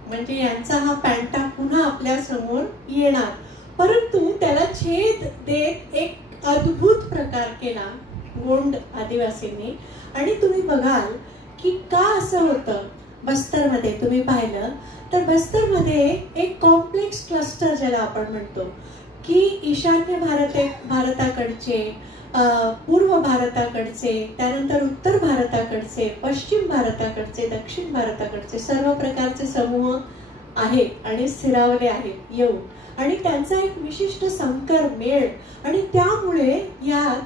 म्हणजे यांचा हा पॅन्टा पुन्हा आपल्या समोर येणार. परंतु त्याला छेद देत एक अद्भुत प्रकार केला गोंड आदिवासींनी. आणि तुम्ही बघाल की का असं होतं. बस्तरमध्ये तुम्ही पाहिलं तर बस्तरमध्ये एक कॉम्प्लेक्स क्लस्टर ज्याला आपण म्हणतो की ईशान्य भारताकडचे पूर्व भारताकडचे, त्यानंतर उत्तर भारताकडचे, पश्चिम भारताकडचे, दक्षिण भारताकडचे सर्व प्रकारचे समूह आहेत आणि स्थिरावले आहेत येऊन, आणि त्यांचा एक विशिष्ट संकर मेळ, आणि त्यामुळे यात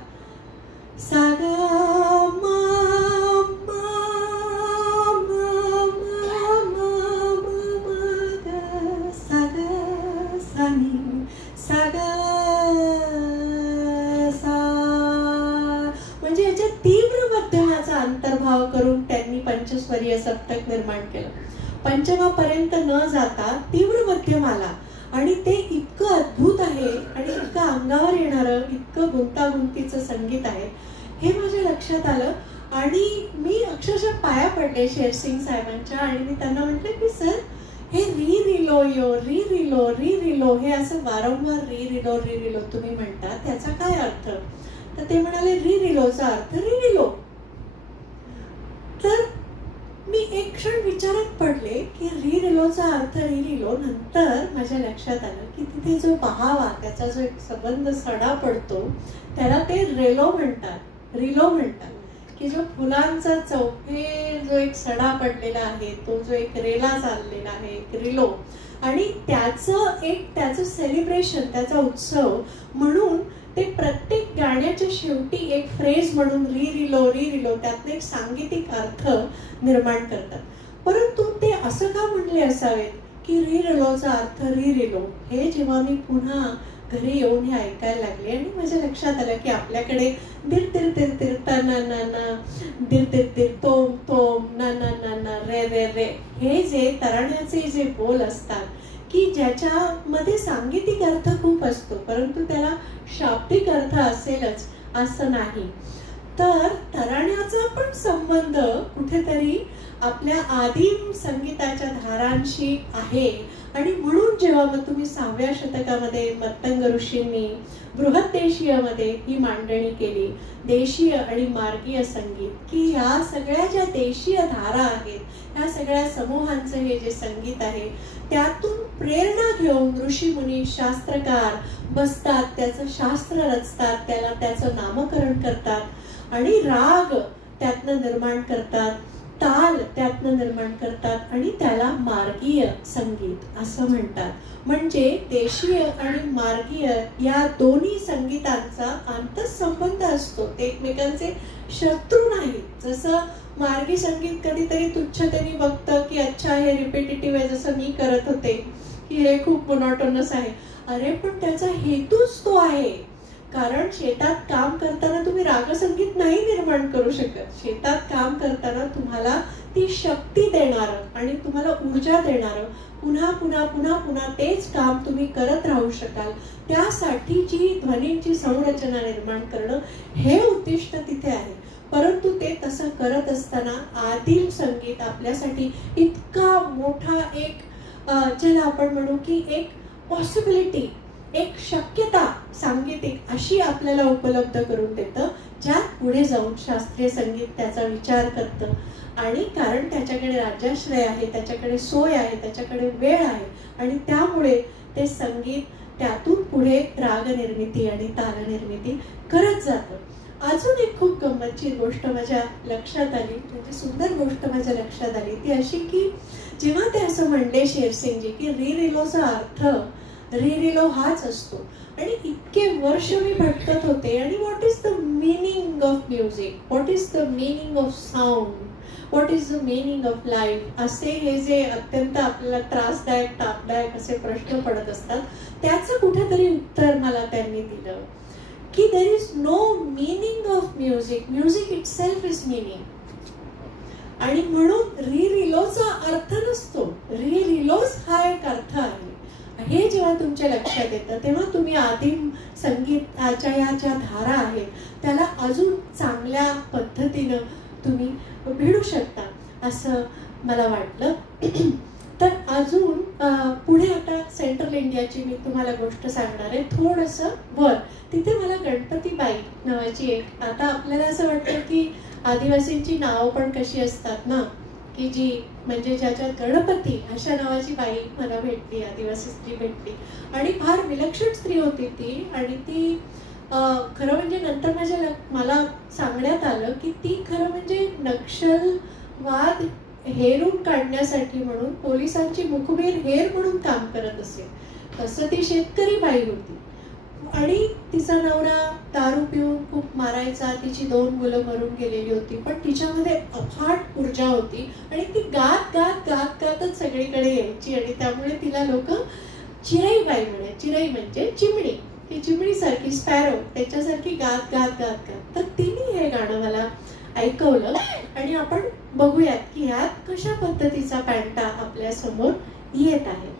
म्हणजे याच्या तीव्र मध्यमाचा अंतर्भाव करून त्यांनी पंचस्वरीय सप्तक निर्माण केलं. पंचमापर्यंत न जाता तीव्र मध्यम आला, आणि ते इतकं अद्भुत आहे आणि इतकं अंगावर येणारं, इतकं गुंतागुंतीचं संगीत आहे हे माझ्या लक्षात आलं. आणि मी अक्षरशः पाया पडले शेरसिंग साहेबांच्या, आणि मी त्यांना म्हटलं की सर, हे री रिलो हे असं वारंवार री रिलो तुम्ही म्हणता, त्याचा काय अर्थ? तर ते म्हणाले री रिलोचा अर्थ री रिलो. तर मी एक क्षण विचारात पडले की री रिलोचा अर्थ री रिलो. नंतर माझ्या लक्षात आलं की तिथे जो बहावा, त्याचा जो एक संबंध सडा पडतो, त्याला ते रेलो म्हणतात, रिलो म्हणतात. की जो फुलांचा चौफेर जो एक सडा पडलेला आहे, तो जो एक रेला चाललेला आहे, एक रिलो, आणि त्याचं सेलिब्रेशन, त्याचा उत्सव म्हणून ते प्रत्येक गाण्याच्या शेवटी एक फ्रेज म्हणून री रिलो त्यातले एक सांगीतिक अर्थ निर्माण करतात. परंतु ते असं का म्हणले असावेत की री रिलोचा अर्थ री रिलो? हे जेव्हा मी पुन्हा घरी येऊन हे ऐकायला लागले, आणि माझ्या लक्षात आलं की आपल्याकडे दिर तिर तिर तिर ता ना ना ना, दिर तिर तिर तोम तोम ना ना ना ना, रे रे रे, हे जे तराण्याचे जे बोल असतात की ज्याच्यामध्ये सांगीतिक अर्थ खूप असतो, परंतु त्याला शाब्दिक अर्थ असेलच असं नाही. तर तराण्याचा पण संबंध कुठेतरी आपल्या आदिम संगीताच्या धारांशी आहे. आणि म्हणून जेव्हा मग तुम्ही 6व्या शतकामध्ये मत्तंग ऋषींनी बृहद्देशीयमध्ये ही मांडणी केली, देशीय आणि मार्गीय संगीत, की या सगळ्या ज्या देशीय धारा आहेत, ह्या सगळ्या समूहांचं हे जे संगीत आहे, त्यातून प्रेरणा घेऊन ऋषीमुनी शास्त्रकार बसतात, त्याचं शास्त्र रचतात, त्याला त्याचं नामकरण करतात, आणि राग त्यातनं निर्माण करतात, ताल त्यातनं निर्माण करतात, आणि त्याला मार्गीय संगीत असं म्हणतात. म्हणजे देशीय आणि मार्गीय या दोन्ही संगीतांचा आंतरसंबंध असतो, ते एकमेकांचे शत्रू नाहीत. जसं मार्गी संगीत कधीतरी तुच्छतेने बघतं की अच्छा हे रिपिटेटिव्ह आहे, जसं मी करत होते की हे खूप मोनोटोनस आहे. अरे पण त्याचा हेतूच तो आहे, कारण शेतात काम करताना तुम्ही रागसंगीत नाही निर्माण करू शकत. शेतात काम करताना तुम्हाला ती शक्ती देणारं आणि तुम्हाला ऊर्जा देणारं पुन्हा पुन्हा पुन्हा पुन्हा तेच काम तुम्ही करत राहू शकाल, त्यासाठी जी ध्वनींची संरचना निर्माण करणं हे उद्दिष्ट तिथे आहे. परंतु ते तसं करत असताना आदिम संगीत आपल्यासाठी इतका मोठा एक ज्याला आपण म्हणू की एक पॉसिबिलिटी, एक शक्यता सांगीतिक अशी आपल्याला उपलब्ध करून देतं, ज्यात पुढे जाऊन शास्त्रीय संगीत त्याचा विचार करतं. आणि कारण त्याच्याकडे राज्याश्रय आहे, त्याच्याकडे सोय आहे, त्याच्याकडे वेळ आहे, आणि त्यामुळे ते संगीत त्यातून पुढे राग निर्मिती आणि ताल निर्मिती करत जातं. अजून एक खूप गंमतशीर गोष्ट माझ्या लक्षात आली, म्हणजे सुंदर गोष्ट माझ्या लक्षात आली, ती अशी की जेव्हा ते असं म्हणले शेरसिंगजी की री रिलोचा अर्थ री रिलो हाच असतो, आणि इतके वर्ष मी भटकत होते, आणि what is the meaning of music, what is the meaning of sound, what is the meaning of life, असे हे जे अत्यंत आपल्याला त्रासदायक तापदायक असे प्रश्न पडत असतात, त्याचं कुठेतरी उत्तर मला त्यांनी दिलं की there is no meaning of music, music itself is meaning. आणि म्हणून री रिलोचा अर्थ नसतो, री रिलोज हा एक अर्थ आहे. हे जेव्हा तुमच्या लक्षात येतं तेव्हा तुम्ही आदिम संगीताच्या या ज्या धारा आहेत त्याला अजून चांगल्या पद्धतीनं तुम्ही भिडू शकता असं मला वाटलं. तर अजून पुढे आता सेंट्रल इंडियाची मी तुम्हाला गोष्ट सांगणार आहे. थोडंसं वर तिथे मला गणपतीबाई नावाची एक, आता आपल्याला असं वाटतं की आदिवासींची नावं पण कशी असतात ना, की जी म्हणजे ज्याच्यात गणपती अशा नावाची बाई मला भेटली, आदिवासी स्त्री भेटली, आणि फार विलक्षण स्त्री होती ती. आणि ती खरं म्हणजे नंतर मला सांगण्यात आलं की ती खरं म्हणजे नक्षलवाद हेरून काढण्यासाठी म्हणून पोलिसांची मुखबिर हेर म्हणून काम करत असेल. तसं ती शेतकरी बाई होती आणि तिचा नवरा दारू पिऊन खूप मारायचा, तिची 2 मुलं मरून गेलेली होती, पण तिच्यामध्ये अफाट ऊर्जा होती आणि ती गात गात गात गातच सगळीकडे यायची आणि त्यामुळे तिला लोक चिराई बाई म्हणे. चिराई म्हणजे चिमणी, ती चिमणीसारखी, स्पॅरो, त्याच्यासारखी गात गात गात गात. तर तिने हे गाणं मला ऐकवलं आणि आपण बघूयात की ह्यात कशा पद्धतीचा पॅन्टा आपल्या समोर येत आहे.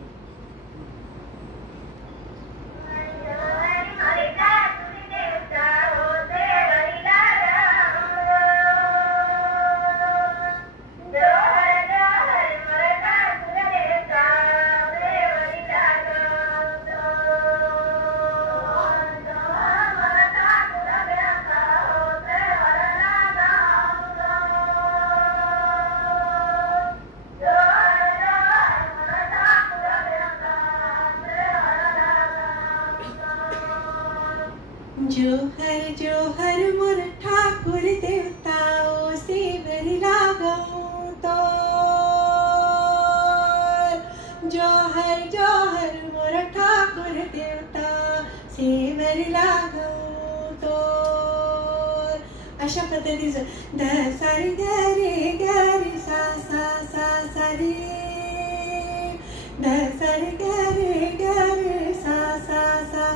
जोहर जोहर मोर ठाकुर देवताओ सेवरी लागो तो. जोहर जोहर मोर ठाकुर देवता सेवरी लागो तो. अशा पद्धतीचं द सारी गरे गरे सा सा सा सारी, द सारी गरे गरे सा सा सा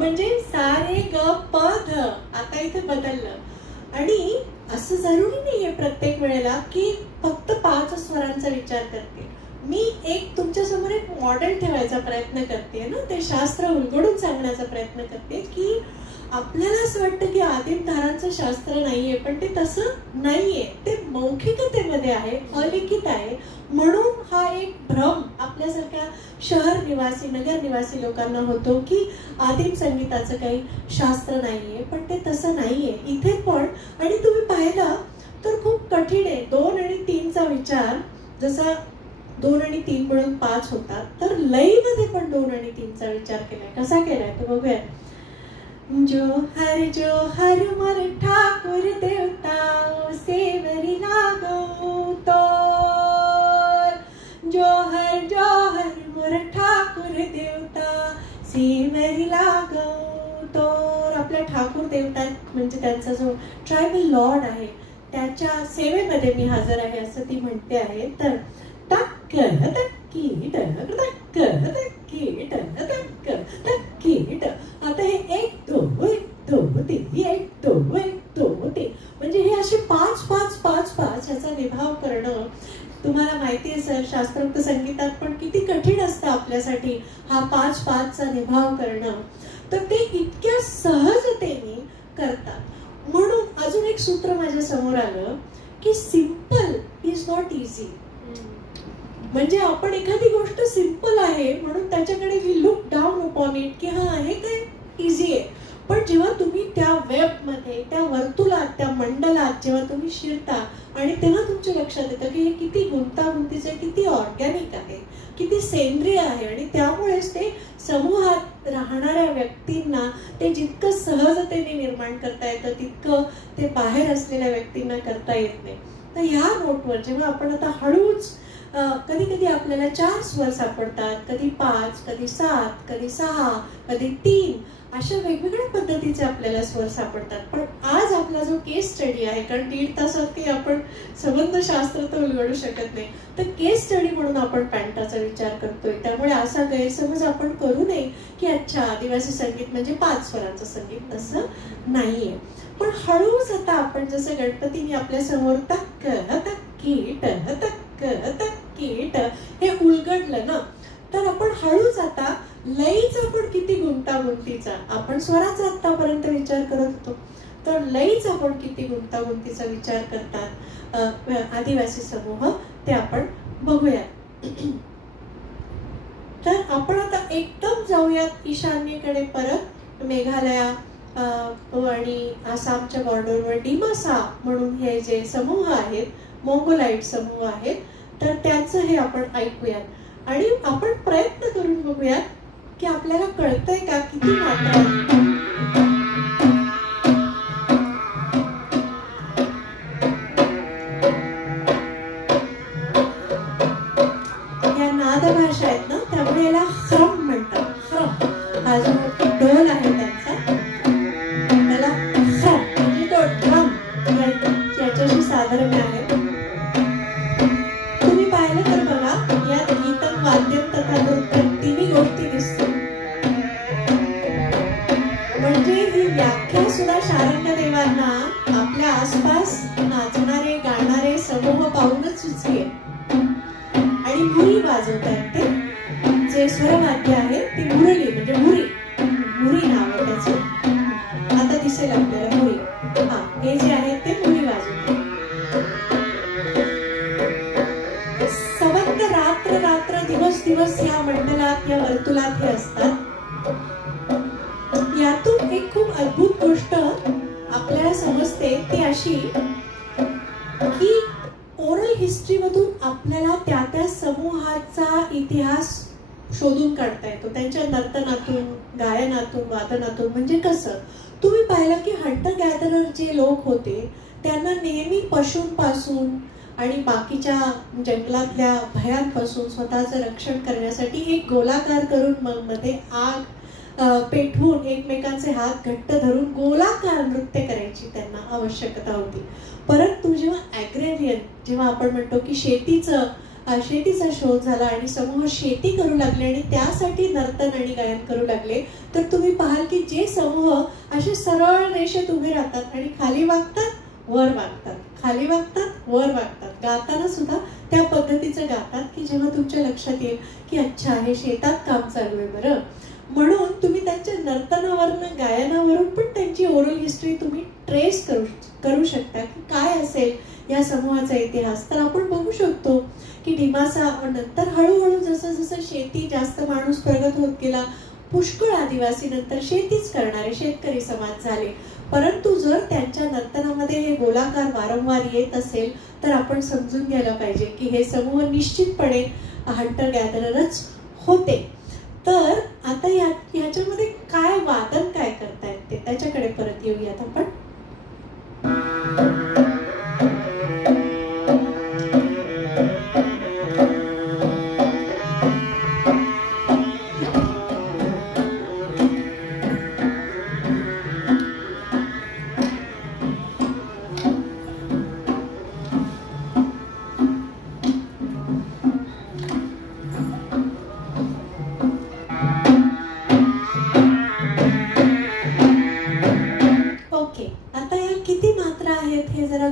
म्हणजे सारे ग प ध. आता इथे बदललं आणि असं जरुरी नाहीये प्रत्येक वेळेला की फक्त 5 स्वरांचा विचार करते. मी एक तुमच्या समोर एक मॉडेल ठेवायचा प्रयत्न करते ना, ते शास्त्र उलगडून सांगण्याचा प्रयत्न करते की आपल्याला असं वाटतं की आदिम धारांचं शास्त्र नाहीये, पण ते तसं नाहीये. ते मौखिकतेमध्ये आहे, अलिखित आहे. म्हणून हा एक भ्रम आपल्यासारख्या शहर निवासी, नगर निवासी लोकांना होतो की आदिम संगीताचं काही शास्त्र नाहीये, पण ते तसं नाहीये इथे पण. आणि तुम्ही पाहिलं तर खूप कठीण आहे. 2 आणि 3चा विचार जसा 2 आणि 3 मिळून 5 होतात, तर लयीमध्ये पण 2 आणि 3चा विचार केलाय. कसा केलाय तो बघूया. जोहर मोर ठाकुर देवता सेवरी लागो तो. जोहर जोहर मोर ठाकुर देवता सेवरी लागो तो. आपल्या ठाकूर देवता म्हणजे त्यांचा जो ट्रायबल लॉर्ड आहे त्याच्या सेवेमध्ये मी हजर आहे असं ती म्हणते आहे. तर टक टक्की टक टक टक्की टक टक टक्की टक. आता हे 1 2 1 2 3 1 2 1 2 3 म्हणजे हे असे 5 5 5 5 ह्याचा निभाव करणं तुम्हाला माहिती आहे सर, शास्त्रोक्त संगीतात पण किती कठीण असतं आपल्यासाठी हा 5 5चा निभाव करणं. तर ते इतक्या सहजतेने करतात. म्हणून अजून एक सूत्र माझ्या समोर आलं की सिंपल इज नॉट इझी. म्हणजे आपण एखादी गोष्ट सिंपल आहे म्हणून त्याच्याकडे we look down upon it की हा हे काय इझी आहे. पण जेव्हा तुम्ही त्या वेबमध्ये, त्या वर्तुळात, त्या मंडलात जेव्हा तुम्ही शिरता आणि तेव्हा तुमच्या लक्षात येतं की हे किती गुंतागुंतीचे, किती ऑर्गॅनिक आहे, किती सेंद्रिय आहे. आणि त्यामुळेच ते समूहात राहणाऱ्या व्यक्तींना ते जितकं सहजतेने निर्माण करता येतं तितकं ते बाहेर असलेल्या व्यक्तींना करता येत नाही. तर ह्या नोटवर जेव्हा आपण आता हळूच कधी कधी आपल्याला 4 स्वर सापडतात, कधी 5, कधी 7, कधी 6, कधी 3, अशा वेगवेगळ्या पद्धतीचे आपल्याला स्वर सापडतात. पण आज आपला जो केस स्टडी आहे, कारण 1.5 तासात काही आपण संबंधशास्त्र तर उलगडू शकत नाही, तर केस स्टडी म्हणून आपण पॅन्टाचा विचार करतोय. त्यामुळे असा गैरसमज आपण करू नये की अच्छा आदिवासी संगीत म्हणजे 5 स्वरांचं संगीत, तसं नाहीये. पण हळूच आता आपण जसं गणपतीने आपल्या समोर तक्क तक्कीट तक्क तक्कीट हे उलगडलं ना, तर आपण हळूच आता लयीचा पण किती गुंतागुंतीचा, आपण स्वराचा आतापर्यंत विचार करत होतो, तर लयीचा पण किती गुंतागुंतीचा विचार करतात आदिवासी समूह, ते आपण बघूया. तर आपण आता एकदम जाऊयात ईशान्येकडे परत. मेघालया आणि आसामच्या बॉर्डरवर डिमासा म्हणून हे जे समूह आहेत, मोंगोलाइट समूह आहेत, तर त्यांचं हे आपण ऐकूयात आणि आपण प्रयत्न करून बघूयात की आपल्याला कळतंय का किती मात्रा आहेत. या नादभाषा आहेत ना, त्यामुळे याला ह्रम म्हणतात. ह्रम हा जो ढोल आहे त्यांचा, त्याला ह्रम म्हणजे तो ड्रम याच्याशी साधर्म्य आहे. तुम्ही पाहिलं तर बघा, यात गीतम वाद्यम तथा नृत्यम तिन्ही गोष्टी दिसतात. म्हणजे ही व्याख्या सुद्धा शारंगदेवांना आपल्या आसपास नाचणारे गाणारे समूह पाहूनच सुचली आहे. आणि मुरी वाजवतायत ते, जे स्वरवाद्य आहे ती मुरली म्हणजे मुरी, मुरी नाव आहे त्याचं. आता दिसेल आपल्याला मुरी. हा, हे जे आहे ते मुरी वाजवतात. सवंत रात्र रात्र दिवस दिवस या मंडलात या वर्तुळात हे असतात. यातून एक खूप अद्भुत गोष्ट आपल्याला समजते, ती अशी की ओरल हिस्ट्रीमधून आपल्याला त्या त्या समूहाचा इतिहास शोधून काढता येतो, त्यांच्या नर्तनातून, गायनातून, वादनातून. म्हणजे कसं, तुम्ही पाहिलं की हंटर गॅदरर जे लोक होते त्यांना नेहमी पशूंपासून आणि बाकीच्या जंगलातल्या भयांपासून स्वतःचं रक्षण करण्यासाठी एक गोलाकार करून मग मध्ये आग पेटवून एकमेकांचे हात घट्ट धरून गोलाकार नृत्य करायची त्यांना आवश्यकता होती. परंतु जेव्हा ॲग्रेरियन, जेव्हा आपण म्हणतो की शेतीचा शोध झाला आणि समूह शेती करू लागले आणि त्यासाठी नर्तन आणि गायन करू लागले, तर तुम्ही पाहाल की जे समूह असे सरळ रेषेत उभे राहतात आणि खाली वागतात वर वागतात, खाली वागतात वर वागतात, गाताना सुद्धा त्या पद्धतीचं गातात की जेव्हा तुमच्या लक्षात येईल की अच्छा हे शेतात काम चालू आहे बरं. म्हणून तुम्ही त्यांच्या नर्तनावरून, गायनावरून पण त्यांची ओरल हिस्ट्री तुम्ही ट्रेस करू शकता की काय असेल या समूहाचा इतिहास. तर आपण बघू शकतो की डिमासा नंतर हळूहळू जसं जसं शेती जास्त माणूस प्रगत होत गेला, पुष्कळ आदिवासी नंतर शेतीच करणारे शेतकरी समाज झाले. परंतु जर त्यांच्या नर्तनामध्ये हे गोलाकार वारंवार येत असेल तर आपण समजून घ्यायला पाहिजे की हे समूह निश्चितपणे हंटर गॅदररच होते. तर आता ह्याच्यामध्ये काय वादन काय करतायत ते त्याच्याकडे परत येऊयात आपण.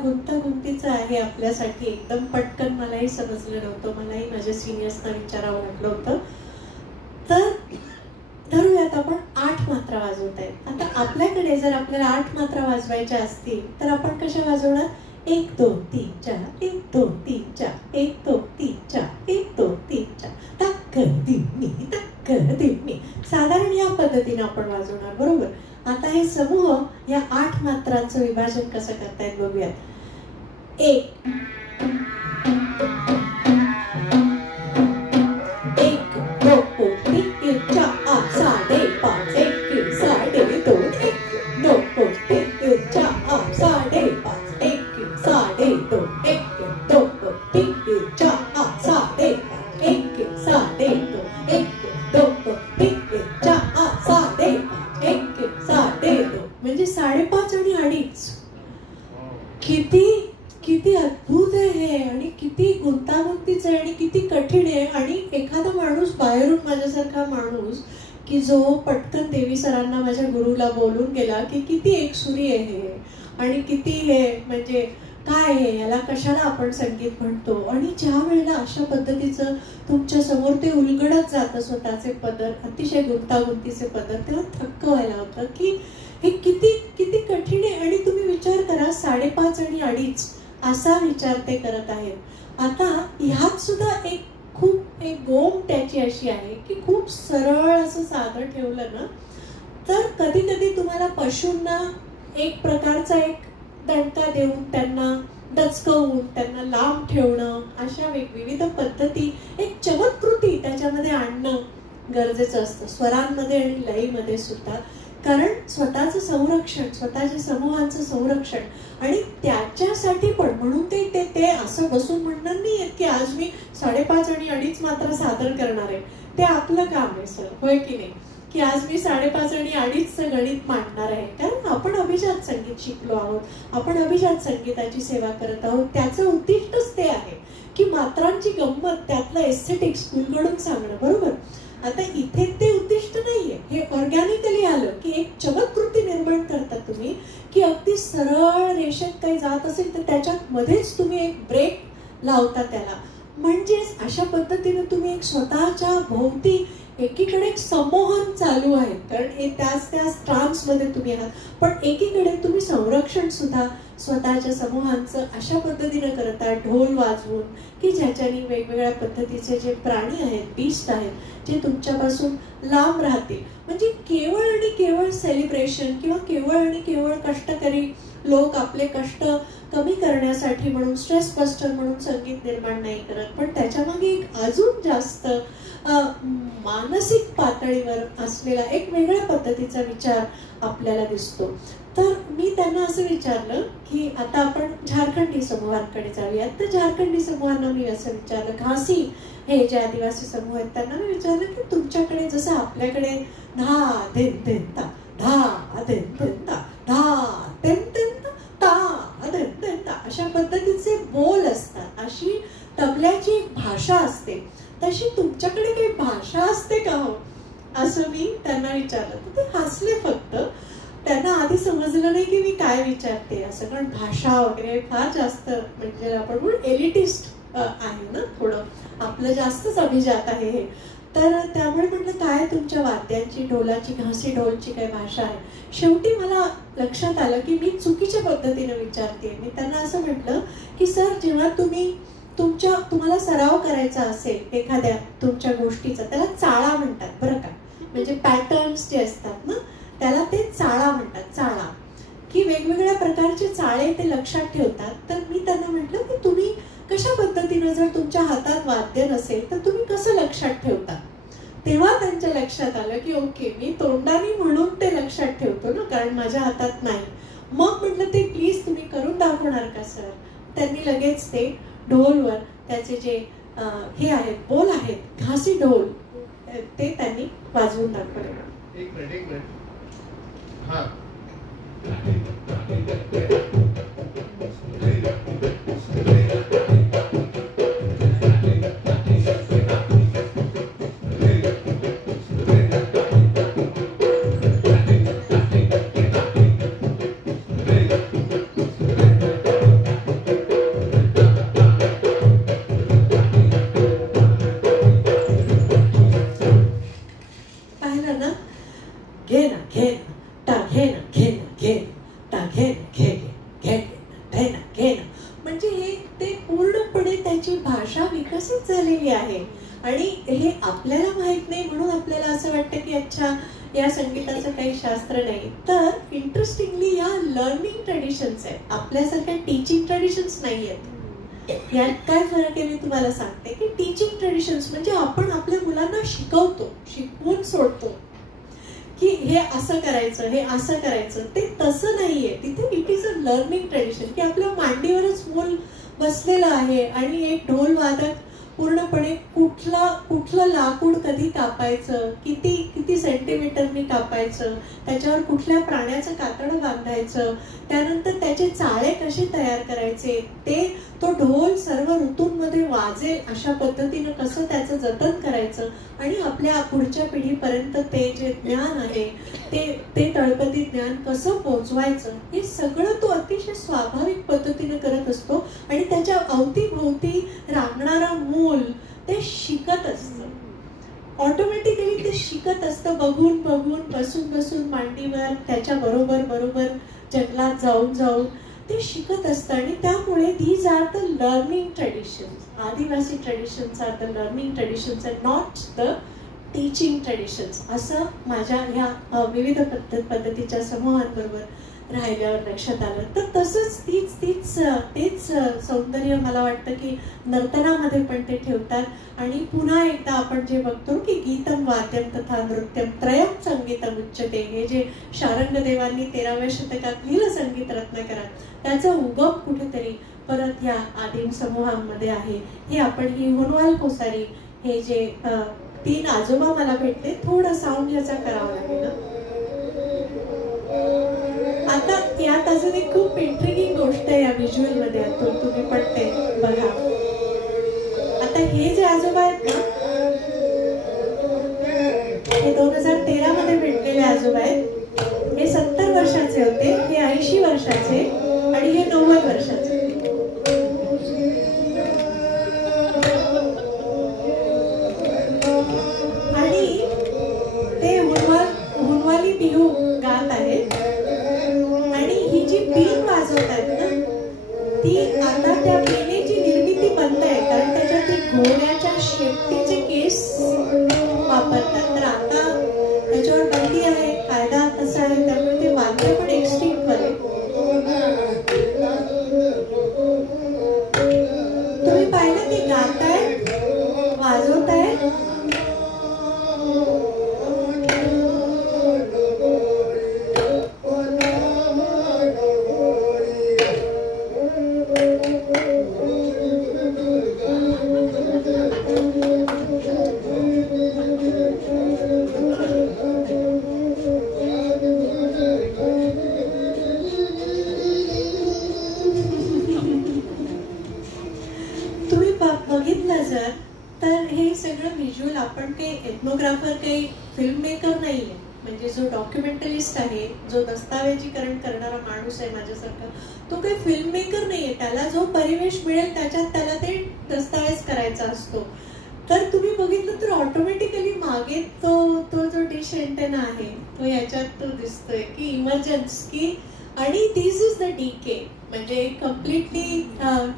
गुंतागुंतीचं आहे आपल्यासाठी, एकदम पटकन मलाही समजलं नव्हतं, मलाही माझ्या सिनियर्सना विचारावं वाटलं होतं. तर धरूयात आपण 8 मात्रा वाजवत आहेत. आता आपल्याकडे जर आपल्याला 8 मात्रा वाजवायच्या असतील तर आपण कशा वाजवणार? 1 2 3 4 1 2 3 4 1 2 3 4 1 2 3 4 टक्क दिम्मी, साधारण या पद्धतीने आपण वाजवणार, बरोबर. आता हे समूह या 8 मात्रांचं विभाजन कसं करतायत बघूयात. 1 2 3 4 5 1 2 3 4 1 2 3 4 5 1 2 1 2 3 4 5 1 2 1 2 3 4 1 2 म्हणजे 5.5 आणि 2.5. किती अद्भुत आहे हे, आणि किती गुंतागुंतीचं आहे आणि किती कठीण आहे. आणि एखादा माणूस बाहेरून, माझ्यासारखा माणूस की जो पटकन देवी सरांना, माझ्या गुरुला बोलून गेला की किती एकसुरी आहे हे आणि किती हे म्हणजे काय आहे, याला कशाला आपण संगीत म्हणतो. आणि ज्या वेळेला अशा पद्धतीचं तुमच्या समोर ते उलगडत जातं स्वतःचे पदर, अतिशय गुंतागुंतीचे पदर, तेव्हा थक्क व्हायला होतं की हे किती किती कठीण आहे. आणि तुम्ही विचार करा, 5.5 आणि 2.5 असा विचार ते करत आहेत. आता ह्यात सुद्धा एक गोम त्याची अशी आहे की खूप सरळ असं साधं ठेवलं ना तर कधी कधी तुम्हाला पशूंना एक प्रकारचा एक दणका देऊन, त्यांना डचकवून, त्यांना लांब ठेवणं, अशा विविध पद्धती, एक चमत्कृती त्याच्यामध्ये आणणं गरजेचं असतं, स्वरांमध्ये आणि लयीमध्ये सुद्धा. कारण स्वतःचं संरक्षण, स्वतःच्या समूहांचं संरक्षण, आणि त्याच्यासाठी पण म्हणून ते असं बसून म्हणणार नाही की आज मी 5:30 आणि 2:30 मात्र सादर करणार आहे. ते आपलं काम आहे सर, होय की नाही, की आज मी 5:30 आणि 2:30चं गणित मांडणार आहे. कारण आपण अभिजात संगीत शिकलो आहोत, आपण अभिजात संगीताची सेवा करत आहोत. त्याचं उद्दिष्टच ते आहे की मात्रांची गंमत, त्यातलं एस्थेटिक्स स्कूलकडून सांगणं, बरोबर. आता इथे ते उद्दिष्ट नाहीये, हे ऑर्गॅनिकली आलं की एक चमत्कृती निर्माण करता तुम्ही, की अगदी सरळ रेषेत काही जात असेल तर त्याच्यात मध्येच तुम्ही एक ब्रेक लावता त्याला. म्हणजेच अशा पद्धतीने तुम्ही एक स्वतःच्या भोवती एकीकडे एक संमोहन चालू आहे, कारण त्याच ट्रान्समध्ये तुम्ही आहात, पण एकीकडे तुम्ही संरक्षण सुद्धा स्वतःच्या समूहांचं अशा पद्धतीने करता, ढोल वाजवून, की ज्याच्याने वेगवेगळ्या पद्धतीचे जे प्राणी आहेत, बीस्ट आहेत, जे तुमच्यापासून लांब राहतील. म्हणजे केवळ आणि केवळ सेलिब्रेशन किंवा केवळ आणि केवळ कष्टकरी लोक आपले कष्ट कमी करण्यासाठी म्हणून, स्ट्रेस बस्टर म्हणून संगीत निर्माण नाही करत, पण त्याच्यामागे एक अजून जास्त मानसिक पातळीवर असलेला एक वेगळ्या पद्धतीचा विचार आपल्याला दिसतो. तर मी त्यांना असं विचारलं की आता आपण झारखंडी समूहांकडे जाऊयात. तर झारखंडी समूहांना मी असं विचारलं, घासी हे जे आदिवासी समूह आहेत त्यांना मी विचारलं की तुमच्याकडे जसं आपल्याकडे धा दिन दिन ता, धा दिन दिन ता, धा दिन दिन ता, दिन दिन ता, अशा पद्धतीचे बोल असतात, अशी तबल्याची एक भाषा असते, तशी तुमच्याकडे काही भाषा असते का हो, असं मी त्यांना विचारलं. तर ते हसले फक्त. त्यांना आधी समजलं नाही की मी काय विचारते असं, कारण भाषा वगैरे फार जास्त म्हणजे आपण म्हणून एलिटिस्ट आहे ना, थोडं आपलं जास्तच अभिजात आहे हे. तर त्यामुळे म्हटलं काय तुमच्या वाद्यांची, ढोलाची, घासी ढोलची काय भाषा आहे. शेवटी मला लक्षात आलं की मी चुकीच्या पद्धतीने विचारते. मी त्यांना असं म्हटलं की सर, जेव्हा तुम्हाला सराव करायचा असेल एखाद्या तुमच्या गोष्टीचा, त्याला चाळा म्हणतात बरं का, म्हणजे पॅटर्न्स जे असतात ना त्याला ते चाळा म्हणतात. चाळा की वेगवेगळ्या प्रकारचे चाळे ते लक्षात ठेवतात. तर मी त्यांना म्हटलं की तुम्ही कशा पद्धतीनं, जर तुमच्या हातात वाद्य नसेल तर तुम्ही कसं लक्षात ठेवता. तेव्हा त्यांच्या लक्षात आलं की ओके, मी तोंडाने म्हणून ते लक्षात ठेवतो ना, कारण माझ्या हातात नाही. मग म्हटलं ते प्लीज तुम्ही करून दाखवणार का सर. त्यांनी लगेच ते ढोलवर त्याचे जे हे आहेत, बोल आहेत, घासी ढोल, ते त्यांनी वाजवून दाखवले. एक मिनिट. हां, पाहिलं ना, घे ना घे ना ता, घे ना घे ना घे ता, घे घे घे घे ना घे ना. म्हणजे हे ते पूर्णपणे त्याची भाषा विकसित झालेली आहे. आणि हे आपल्याला माहित नाही म्हणून आपल्याला असं वाटतं की अच्छा या संगीताचं काही शास्त्र नाही. तर इंटरेस्टिंगली या लर्निंग ट्रेडिशन्स आहेत, आपल्यासारख्या टीचिंग ट्रेडिशन्स नाही आहेत. यात काय फरक आहे मी तुम्हाला सांगते की टीचिंग ट्रेडिशन्स म्हणजे आपण आपल्या मुलांना शिकवतो, शिकवून सोडतो की हे असं करायचं, हे असं करायचं. ते तसं नाहीये. तिथे it is a learning tradition की आपल्या मांडीवरच मूल बसलेलं आहे आणि एक ढोल वादक पूर्णपणे कुठलं लाकूड कधी कापायचं, किती सेंटीमीटरनी कापायचं, त्याच्यावर कुठल्या प्राण्याचं कातडं बांधायचं, त्यानंतर त्याचे चाळे कसे तयार करायचे, तो ढोल सर्व ऋतूंमध्ये वाजेल अशा पद्धतीनं कसं त्याचं जतन करायचं आणि आपल्या पुढच्या पिढीपर्यंत ते जे ज्ञान आहे ते तळपदी ज्ञान कसं पोहोचवायचं, हे सगळं तो अतिशय स्वाभाविक पद्धतीनं करत असतो. आणि त्याच्या अवतीभोवती रांगणारा मूल ते शिकत असतं, ऑटोमॅटिकली ते शिकत असतं, बघून बसून मांडीवर त्याच्या बरोबर जंगलात जाऊन ते शिकत असतं. आणि त्यामुळे these are the learning traditions. Adivasi traditions are the learning traditions and not the teaching traditions. असं माझ्या ह्या विविध पद्धतीच्या समूहांबरोबर राहिल्यावर लक्षात आलं. तर तसंच तेच सौंदर्य मला वाटतं की नर्तनामध्ये पण ते ठेवतात. आणि पुन्हा एकदा आपण जे बघतो की गीतम वाद्यम तथा नृत्यम त्रयम संगीतम उच्चते, हे जे शारंगदेवांनी 13व्या शतकात लिहिलं संगीत रत्नाकरात, त्याचा उगम कुठेतरी परत ह्या आदिम समूहांमध्ये आहे. हे आपण ही होनवाल कोसारी, हे जे 3 आजोबा मला भेटले, थोडा साऊंड ह्याचा करावा लागेल. आता यात अजून एक खूप इंट्रिगिंग गोष्ट आहे या व्हिज्युअल मध्ये, तुम्ही पण ते बघा. आता हे जे आजोबा आहेत ना, हे 2013 मध्ये भेटलेले आजोबा आहेत. हे 70 वर्षाचे होते, हे 80 वर्षाचे आणि हे 90 वर्षाचे. आणि ते हुनवाली बिहू गात आहेत. आणि ही जी बीन वाजवतात ना, ती आता त्या बीनेची निर्मिती बंद आहे, कारण त्याच्यात ती घोड्याच्या शेपटीचे केस वापरतात. तर आता त्याच्यावर बंदी आहे, कायदा तसा आहे, त्यामुळे ते वाद्य पण एक्स्ट्रीम वर आहे. तुम्ही पाहिलं ते गातायत, वाजवतायत. बघितलं जर तर हे सगळं व्हिज्युअल, आपण काही एथनोग्राफर, काही फिल्म मेकर नाहीये. म्हणजे जो डॉक्युमेंटलिस्ट आहे, जो दस्तावेजीकरण करणारा माणूस आहे माझ्यासारखा, तो काही फिल्म मेकर नाहीये. त्याला जो परिवेश मिळेल त्याच्यात त्याला ते दस्तावेज करायचा असतो. तर तुम्ही बघितलं तर ऑटोमॅटिकली मागे तो जो डिश एंटेना आहे, तो याच्यात तो दिसतोय की इमर्जन्स की. आणि दिस इज द डीके, म्हणजे कम्प्लिटली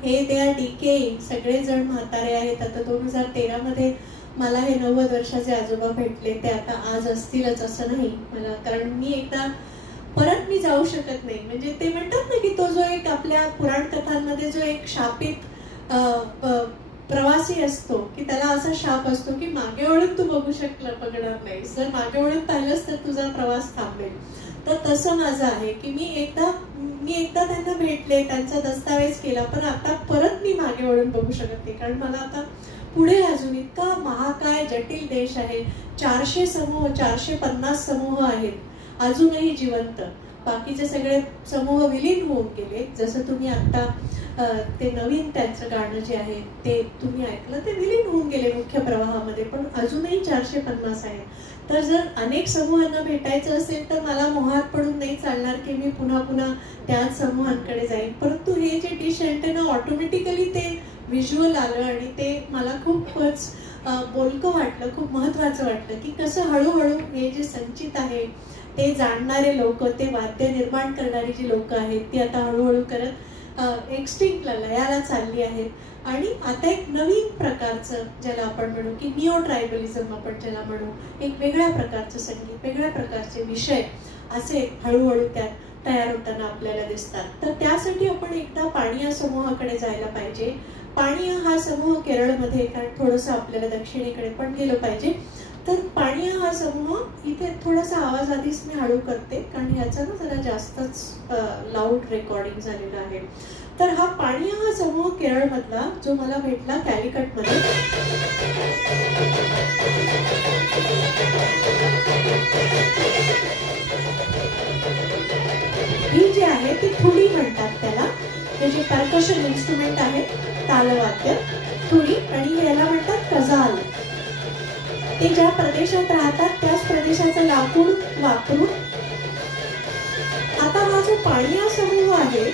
हे दे आर डीकेइंग. सगळेजण म्हातारे आहेत. आता 2013 मध्ये मला हे 90 वर्षाचे आजोबा भेटले, ते आता आज असतीलच असं नाही मला, कारण मी एकदा परत मी जाऊ शकत नाही. म्हणजे ते म्हणतात ना की तो जो एक आपल्या पुराण कथांमध्ये जो एक शापित प्रवासी असतो, की त्याला असा शाप असतो की मागे वळून तू बघणार नाही, जर मागे वळून पाहिलंस तर तुझा प्रवास थांबेल. तर तसं माझं आहे की मी एकदा त्यांना भेटले, त्यांचा दस्तावेज केला, पण आता परत मी मागे वळून बघू शकत नाही, कारण मला आता पुढे अजून इतका महाकाय जटिल देश आहे. 400 समूह, 450 समूह आहेत अजूनही जिवंत. बाकीचे सगळे समूह विलीन होऊन गेले. जसं तुम्ही आता ते नवीन त्यांचं गाणं जे आहे ते तुम्ही ऐकलं, ते विलीन होऊन गेले मुख्य प्रवाहामध्ये, पण अजूनही 450 आहे. तर जर अनेक समूहांना भेटायचं असेल तर मला मोहात पडून नाही चालणार की मी पुन्हा पुन्हा त्याच समूहांकडे जाईन. परंतु हे जे डिश एंटेना ऑटोमॅटिकली ते व्हिज्युअल आलं आणि ते मला खूपच बोलकं वाटलं, खूप महत्वाचं वाटलं की कसं हळूहळू हे जे संचित आहे, ते जाणणारे लोक, ते वाद्य निर्माण करणारी जी लोक आहेत, ती आता हळूहळू करत एक्स्टिंक्टला, लयाला चालली आहेत. आणि आता एक नवीन प्रकारचं, ज्याला आपण म्हणू की निओ ट्रायबलिझम आपण ज्याला म्हणू, एक वेगळ्या प्रकारचं संगीत, वेगळ्या प्रकारचे विषय असे हळूहळू त्यात तयार होताना आपल्याला दिसतात. तर त्यासाठी आपण एकदा पाणिया समूहाकडे जायला पाहिजे. पाणिया हा समूह केरळमध्ये, कारण थोडंसं आपल्याला दक्षिणेकडे पण गेलं पाहिजे. तर पाणिया हा समूह, इथे थोडासा आवाज आधीच मी हळू करते कारण ह्याचा ना जरा जास्तच लाऊड रेकॉर्डिंग झालेलं आहे. तर हा पाणिया हा समूह केरळमधला जो मला भेटला कॅलिकटमध्ये, ही जी आहे ती थुडी म्हणतात त्याला. हे जे परकशन इन्स्ट्रुमेंट आहे, तालवाद्य, थुडी, आणि याला म्हणतात कजाल. ते ज्या प्रदेशात राहतात त्याच प्रदेशाचं लाकूड वापरून. आता हा जो पाणिया समूह आहे,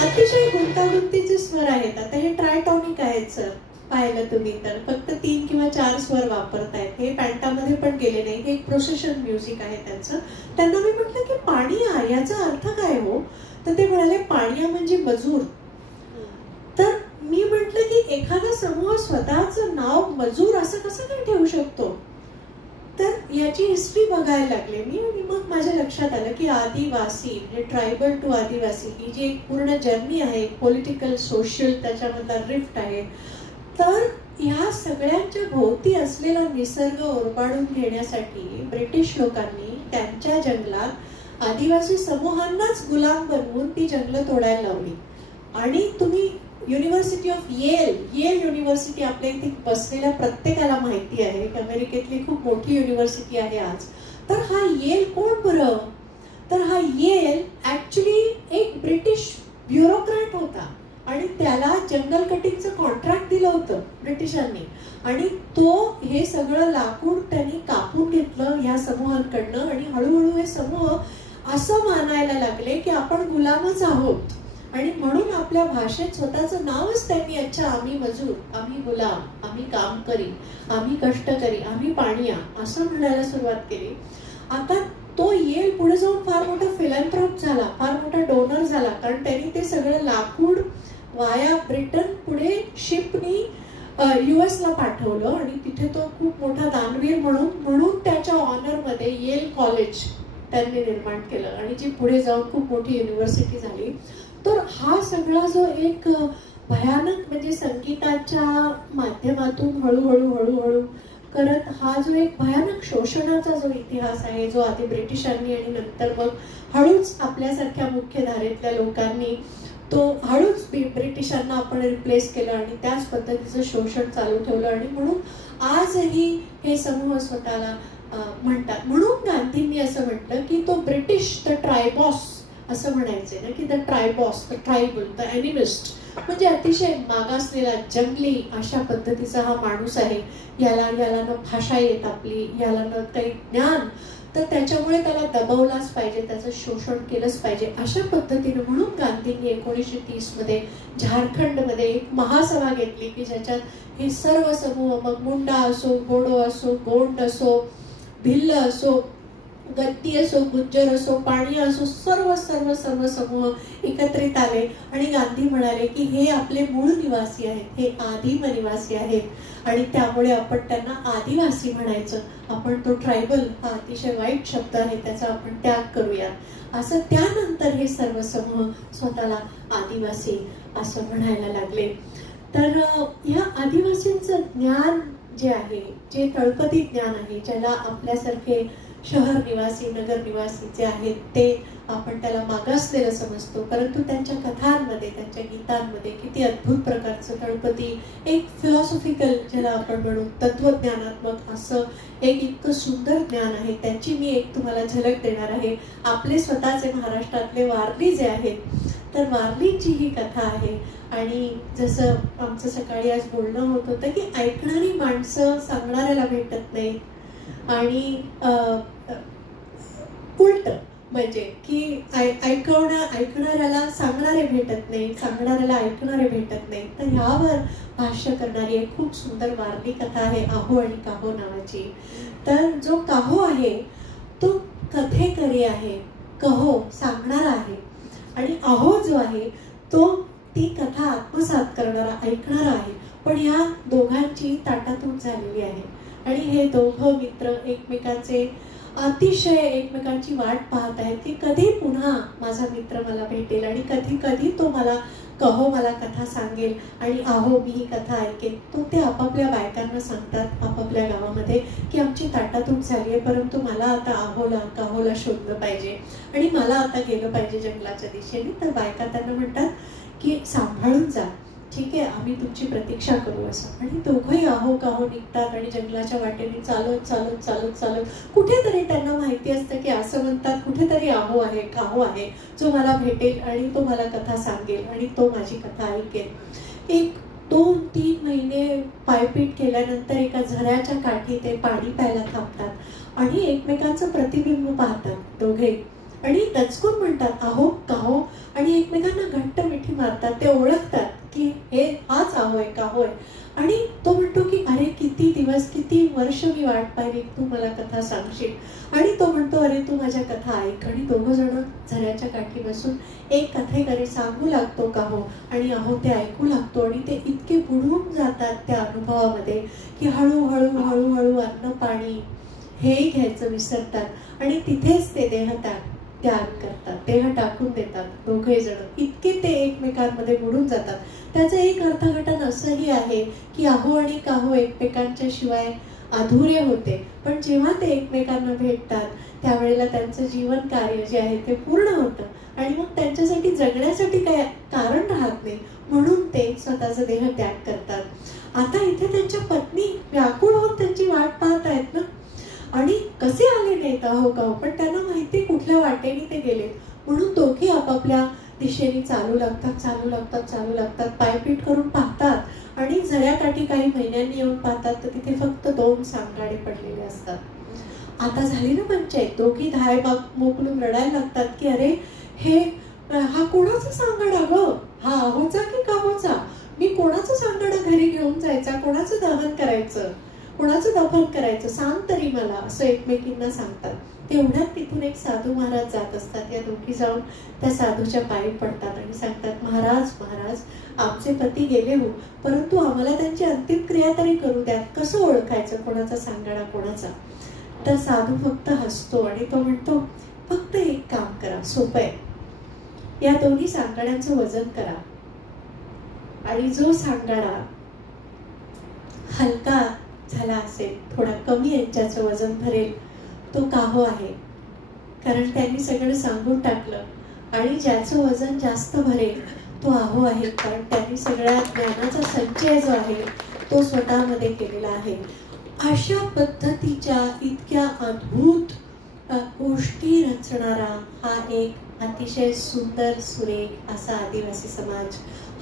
अतिशय गुंतागुंतीचे स्वर आहेत. आता हे ट्रायटॉनिक आहेत सर, पाहिलं तुम्ही तर फक्त 3 किंवा 4 स्वर वापरतायत. हे पॅन्टामध्ये पण गेले नाही, हे एक प्रोसेशन म्युझिक आहे त्यांचं. त्यांना मी म्हटलं की पाणिया याचा अर्थ काय हो? तर ते म्हणाले पाणिया म्हणजे मजूर. तर मी म्हटलं की एखादा समूह स्वतःचं नाव मजूर असं कसं काय ठेवू शकतो? तर याची हिस्ट्री बघायला लागले मी आणि मग माझ्या लक्षात आलं की आदिवासी म्हणजे ट्रायबल टू आदिवासी ही जी एक पूर्ण जर्नी आहे, पॉलिटिकल सोशल त्याच्यामधला रिफ्ट आहे. तर ह्या सगळ्यांच्या भोवती असलेला निसर्ग ओरबाडून घेण्यासाठी ब्रिटिश लोकांनी त्यांच्या जंगलात आदिवासी समूहांनाच गुलाम बनवून ती जंगलं तोडायला लावली. आणि तुम्ही युनिव्हर्सिटी ऑफ येल युनिव्हर्सिटी आपल्या इथे बसलेल्या प्रत्येकाला माहिती आहे की अमेरिकेतली खूप मोठी युनिव्हर्सिटी आहे आज. तर हा येल कोण बरं? तर हा येल ऍक्च्युली एक ब्रिटिश ब्युरोक्रॅट होता आणि त्याला जंगल कटिंगचं कॉन्ट्रॅक्ट दिलं होतं ब्रिटिशांनी. आणि तो हे सगळं लाकूड त्यांनी कापून घेतलं ह्या समूहांकडनं आणि हळूहळू हे समूह असं मानायला लागले की आपण गुलामच आहोत. आणि म्हणून आपल्या भाषेत स्वतःचं नावच त्यांनी अच्छा आम्ही मजूर, आम्ही गुलाम, आम्ही काम करी, आम्ही कष्टकरी, आम्ही पाणीया असं म्हणायला सुरुवात केली. आता तो येल पुढे जाऊन फार मोठा फिलॅन्थ्रॉप झाला, फार मोठा डोनर झाला, कारण त्यांनी ते सगळं लाकूड वाया ब्रिटन पुढे शिपनी US ला पाठवलं आणि तिथे तो खूप मोठा दानवीर म्हणून त्याच्या ऑनरमध्ये येल कॉलेज त्यांनी निर्माण केलं आणि जी पुढे जाऊन खूप मोठी युनिव्हर्सिटी झाली. तर हा सगळा जो एक भयानक म्हणजे संगीताच्या माध्यमातून हळूहळू करत हा जो एक भयानक शोषणाचा जो इतिहास आहे, जो आधी ब्रिटिशांनी आणि नंतर मग हळूच आपल्यासारख्या मुख्य धारेतल्या लोकांनी तो हळूच ब्रिटिशांना आपण रिप्लेस केलं आणि त्याच पद्धतीचं शोषण चालू ठेवलं. आणि म्हणून आजही हे समूह स्वतःला म्हणतात. म्हणून गांधींनी असं म्हटलं की तो ब्रिटिश द ट्रायबॉस असं म्हणायचे ना, की द ट्रायबॉस, द ट्रायबल, द ॲनिमिस्ट, म्हणजे अतिशय मागासलेला जंगली अशा पद्धतीचा हा माणूस आहे. याला न भाषा येत आपली, याला न काही ज्ञान, तर त्याच्यामुळे त्याला दबवलाच पाहिजे, त्याचं शोषण केलंच पाहिजे अशा पद्धतीने. म्हणून गांधींनी 1930 मध्ये झारखंडमध्ये एक महासभा घेतली की ज्याच्यात हे सर्व समूह, मग मुंडा असो, बोडो असो, गोंड असो, भिल्ल असो, गद्दी असो, गुज्जर असो, पाणिया असो, सर्व समूह एकत्रित आले. आणि गांधी म्हणाले की हे आपले मूळ निवासी आहेत, हे आदिम निवासी आहेत आणि त्यामुळे आपण त्यांना आदिवासी म्हणायचं. आपण तो ट्रायबल हा अतिशय वाईट शब्द आहे, त्याचा आपण त्याग करूया असं. त्यानंतर हे सर्व समूह स्वतःला आदिवासी असं म्हणायला लागले. तर ह्या आदिवासींचं ज्ञान जे आहे, जे तळपदी ज्ञान आहे, ज्याला आपल्यासारखे शहर निवासी, नगर निवासी जे आहेत ते आपण त्याला मागासलेलं समजतो, परंतु त्यांच्या कथांमध्ये, त्यांच्या गीतांमध्ये किती अद्भुत प्रकारचं तळपदी एक फिलॉसॉफिकल ज्याला आपण म्हणू तत्वज्ञानात्मक असं एक इतकं सुंदर ज्ञान आहे. त्याची मी एक तुम्हाला झलक देणार आहे. आपले स्वतःचे महाराष्ट्रातले वारली जे आहेत, तर वारलींची ही कथा आहे. आणि जसं आमचं सकाळी आज बोलणं होत होतं की ऐकणारी माणसं सांगणाऱ्याला भेटत नाहीत आणि उलट म्हणजे की ऐकणाऱ्याला सांगणारे भेटत नाही, सांगणाऱ्याला ऐकणारे भेटत नाही. तर ह्यावर भाष्य करणारी एक खूप सुंदर वारली कथा आहे आहो आणि काहो नावाची. तर जो काहो आहे तो कथेकरी आहे, कहो सांगणारा आहे आणि आहो जो आहे तो ती कथा आत्मसात करणारा, ऐकणारा आहे. पण ह्या दोघांची ताटातूट झालेली आहे आणि हे दोघं मित्र एकमेकांचे अतिशय एकमेकांची वाट पाहत आहेत की कधी पुन्हा माझा मित्र मला भेटेल आणि कधी कधी तो मला कहो मला कथा सांगेल आणि आहो मी ही कथा ऐकेल. तो ते आपापल्या बायकांना सांगतात आपापल्या गावामध्ये की आमची ताटातूट झाली आहे, परंतु मला आता काहोला शोधलं पाहिजे आणि मला आता गेलं पाहिजे जंगलाच्या दिशेने. तर बायका त्यांना म्हणतात की सांभाळून जा, ठीक आहे, आम्ही तुमची प्रतीक्षा करू असं. आणि दोघंही आहो काहो निघतात आणि जंगलाच्या वाटेने चालत कुठेतरी त्यांना माहिती असतं की असं म्हणतात कुठेतरी आहो आहे, काहो आहे जो मला भेटेल आणि तो मला कथा सांगेल आणि तो माझी कथा ऐकेल. 1-2-3 महिने पायपीट केल्यानंतर एका झऱ्याच्या काठी ते पाणी प्यायला थांबतात आणि एकमेकांचं प्रतिबिंब पाहतात दोघे आणि दचकून म्हणतात आहो काहो आणि एकमेकांना घट्ट मिठी मारतात. ते ओळखतात की हाच आहो आहे, काहो आहे. आणि तो म्हणतो की अरे किती दिवस किती वर्ष मी वाट पाहिली, तू मला कथा सांगशील. आणि तो म्हणतो अरे तू माझ्या कथा ऐक. आणि दोघं जण झऱ्याच्या काठी बसून एक कथेकरी सांगू लागतो काहो आणि आहो ते ऐकू लागतो आणि ते इतके बुडून जातात त्या अनुभवामध्ये की हळूहळू अन्न पाणी हेही घ्यायचं विसरतात आणि तिथेच ते त्याग करतात, देह टाकून देतात दोघे जण. इतके ते एकमेकांमध्ये बुडून जातात. त्याचं एक अर्थघटन असंही आहे की आहो आणि काहो एकमेकांच्या शिवाय अधुरे होते, पण जेव्हा ते एकमेकांना भेटतात त्यावेळेला त्यांचं जीवन कार्य जे आहे ते पूर्ण होतं आणि मग त्यांच्यासाठी जगण्यासाठी काय कारण राहत नाही, म्हणून ते स्वतःचा देह त्याग करतात. आता इथे त्यांच्या पत्नी व्याकुळ होत त्यांची वाट पाहत आहेत ना, आणि कसे आले नाहीत अहो काहो, पण त्यांना माहिती कुठल्या वाटेने ते गेलेत, म्हणून दोघे आपापल्या दिशेने चालू लागतात, पायपीट करून पाहतात आणि झऱ्याकाठी काही महिन्यांनी येऊन पाहतात तर तिथे फक्त 2 सांगाडे पडलेले असतात. आता झाली ना पंचायत, दोघी धाय मोकलून रडायला लागतात की अरे हा कोणाचा सांगाडा ग, हा अहोचा की काहोचा, मी कोणाचं सांगाडा घरी घेऊन जायचा, कोणाचं दहन करायचं, कोणाचं दफन करायचं, सांग तरी मला, असं एकमेकींना सांगतात. तेवढ्यात तिथून एक साधू महाराज जात असतात. या दोघी जाऊन त्या साधूच्या पायी पडतात आणि सांगतात, महाराज आमचे पती गेले हो, परंतु आम्हाला त्यांची अंतिम क्रिया तरी करू द्या, कसं ओळखायचं कोणाचा सांगाडा कोणाचा. तर साधू फक्त हसतो आणि तो म्हणतो, फक्त एक काम करा, सोपं आहे, या दोन्ही सांगाड्यांचं वजन करा आणि जो सांगाडा हलका झाला असेल, थोडा कमी यांच्याचं वजन भरेल, तो काहो आहे, कारण त्यांनी सगळं सांगून टाकलं. आणि ज्याचं वजन जास्त भरेल तो आहो आहे, कारण त्यांनी सगळ्या ज्ञानाचा संचय जो आहे तो स्वतःमध्ये केलेला आहे. अशा पद्धतीच्या इतक्या अद्भुत गोष्टी रचणारा हा एक अतिशय सुंदर सुरेख असा आदिवासी समाज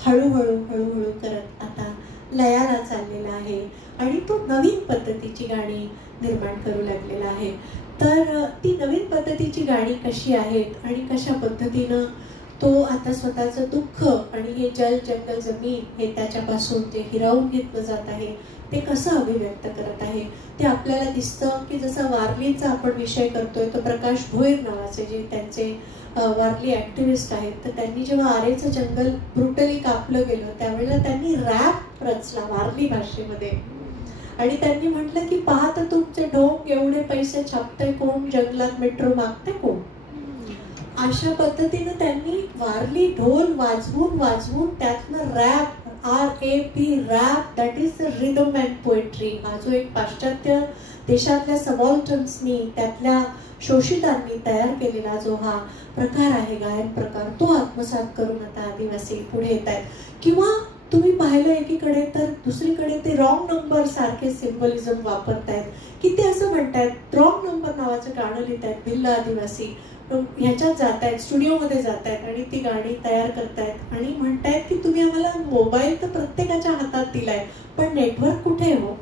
हळूहळू करत आता लयाला चाललेला आहे आणि तो नवीन पद्धतीची गाणी निर्माण करू लागलेला आहे. तर ती नवीन पद्धतीची गाणी कशी आहेत आणि कशा पद्धतीनं तो आता स्वतःचं दुःख आणि हे जल जंगल जमीन हे त्याच्यापासून जे हिरावून घेतलं जात आहे ते कसं अभिव्यक्त करत आहे ते आपल्याला दिसतं. की जसा वारलीचा आपण विषय करतोय, तर प्रकाश भोईर नावाचे जे त्यांचे वारली ऍक्टिव्हिस्ट आहेत, तर त्यांनी जेव्हा आरेचं जंगल ब्रुटली कापलं गेलं त्यावेळेला त्यांनी रॅप रचला वारली भाषेमध्ये आणि त्यांनी म्हटलं की पाहत तुमचे ढोंग एवढे पैसे छापतंय कोण, जंगलात मेट्रो मागते कोण. अशा पद्धतीनं त्यांनी वारली ढोल वाजवून त्यातनं rap RAP rap, that is the rhythm and poetry, हा जो एक पाश्चात्य देशातल्या सबॉल्टन्सनी त्यातल्या शोषितांनी तयार केलेला जो हा प्रकार आहे गायन प्रकार, तो आत्मसात करून आता आदिवासी पुढे येत आहेत. किंवा तुम्ही पाहिलं एकीकडे तर दुसरीकडे ते रॉंग नंबर सारखे सिम्बॉलिझम वापरतायत की ते असं म्हणतायत, रॉंग नंबर नावाचं गाणं लिहितायत भिल्ल आदिवासी, ह्याच्यात जात आहेत स्टुडिओमध्ये जात आहेत आणि ती गाणी तयार करतायत आणि म्हणतायत की तुम्ही आम्हाला मोबाईल तर प्रत्येकाच्या हातात दिलाय पण नेटवर्क कुठे हो.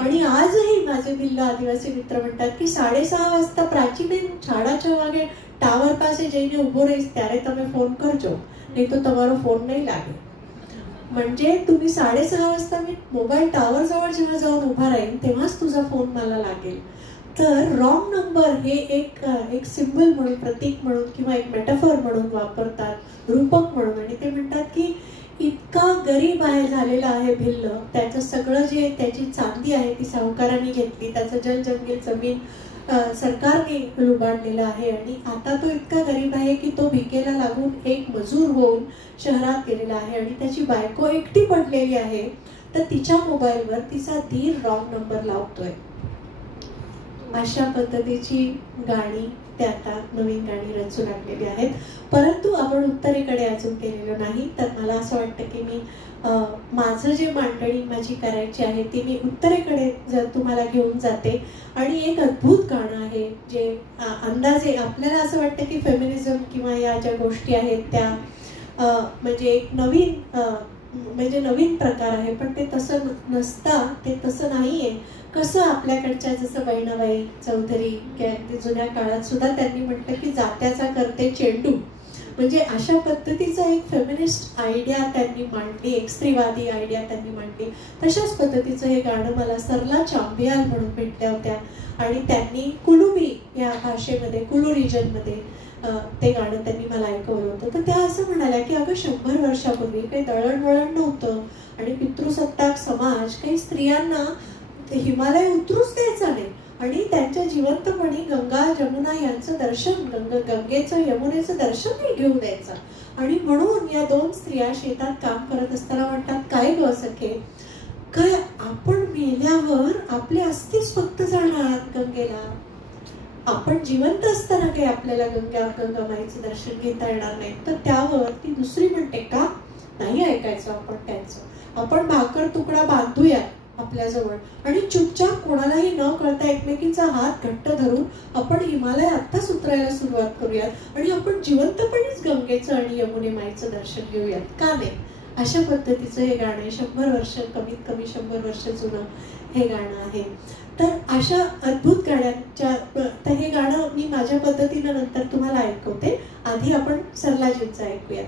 आणि आजही माझे भिल्ल आदिवासी मित्र म्हणतात की 6:30 वाजता प्राचीन झाडाच्या मागे टावर પાસે જઈને ઉભો રહીશ ત્યારે તમે ફોન કરજો, નહીં તો તમારો ફોન નહીં લાગે. म्हणजे तुम्ही 6:30 वाजता मी मोबाईल टावर जवळ जेव्हा जाऊन उभा राहीन तेव्हाच तुझा फोन मला लागेल. तर रॉंग नंबर हे एक सिम्बल म्हणून, प्रतीक म्हणून किंवा एक मेटाफॉर म्हणून वापरतात, रूपक म्हणून. आणि ते म्हणतात की इतका गरीब आहे झालेला आहे भिल्ल, त्याचं सगळं जे त्याची चांदी आहे ती सावकारांनी घेतली, त्याचं जलजंगल जमीन सरकारने लुबाडलेलं आहे आणि आता तो इतका गरीब आहे की तो भिकेला लागून एक मजूर होऊन शहरात गेलेला आहे आणि त्याची बायको एकटी पडलेली आहे. तर तिच्या मोबाईलवर तिचा धीर रॉंग नंबर लावतोय. अशा पद्धतीची गाणी ते आता नवीन गाणी रचू लागलेली आहेत. परंतु आपण उत्तरेकडे अजून केलेलं नाही. तर मला असं वाटतं की मी माझं जे मांडणी माझी करायची आहे ती मी उत्तरेकडे जर तुम्हाला घेऊन जाते. आणि एक अद्भुत गाणं आहे जे अंदाजे आपल्याला असं वाटतं की फेमिनिझम किंवा या ज्या गोष्टी आहेत त्या म्हणजे एक नवीन प्रकार आहे, पण ते तसं नसता, ते तसं नाहीये. कसं आपल्याकडच्या जसं बहिणाबाई चौधरी जुन्या काळात सुद्धा त्यांनी म्हटलं की जात्याचा करते चेंडू, म्हणजे अशा पद्धतीचा एक फेमिनिस्ट आयडिया त्यांनी मांडली, एक स्त्रीवादी आयडिया त्यांनी मांडली. तशाच पद्धतीचं हे गाणं मला सरला चांबियाल म्हणून भेटल्या होत्या आणि त्यांनी कुलुबी या भाषेमध्ये, कुलू रिजनमध्ये ते गाणं त्यांनी मला ऐकवलं होतं. तर त्या असं म्हणाल्या की अगं 100 वर्षापूर्वी काही दळणवळण नव्हतं आणि पितृसत्ताक समाज काही स्त्रियांना हिमालय उतरूच द्यायचा नाही आणि त्यांच्या जिवंतपणी गंगा जमुना यांचं दर्शन, गंगेचं यमुनेचं दर्शनही घेऊ द्यायचं. आणि म्हणून या दोन स्त्रिया शेतात काम करत असताना म्हणतात, काय ग सखे, काय आपण मेल्यावर आपले अस्थिच फक्त जाणार गंगेला, आपण जिवंत असताना काही आपल्याला गंगामाईचं दर्शन घेता येणार नाही. तर त्यावर ती दुसरी म्हणते, का नाही ऐकायचं आपण त्यांचं, आपण भाकर तुकडा बांधूया आपल्याजवळ आणि चुपचाप कोणालाही न कळता एकमेकींचा हात घट्ट धरून आपण हिमालय आत्ताच उतरायला सुरुवात करूयात आणि आपण जिवंतपणेच गंगेचं आणि यमुने माईचं दर्शन घेऊयात, का नाही. अशा पद्धतीचं हे गाणं आहे. 100 वर्ष, कमीत कमी 100 वर्ष जुनं हे गाणं आहे. तर अशा अद्भुत गाण्यांच्या, तर हे गाणं मी माझ्या पद्धतीनं नंतर तुम्हाला ऐकवते. आधी आपण सरलाजींचं ऐकूया.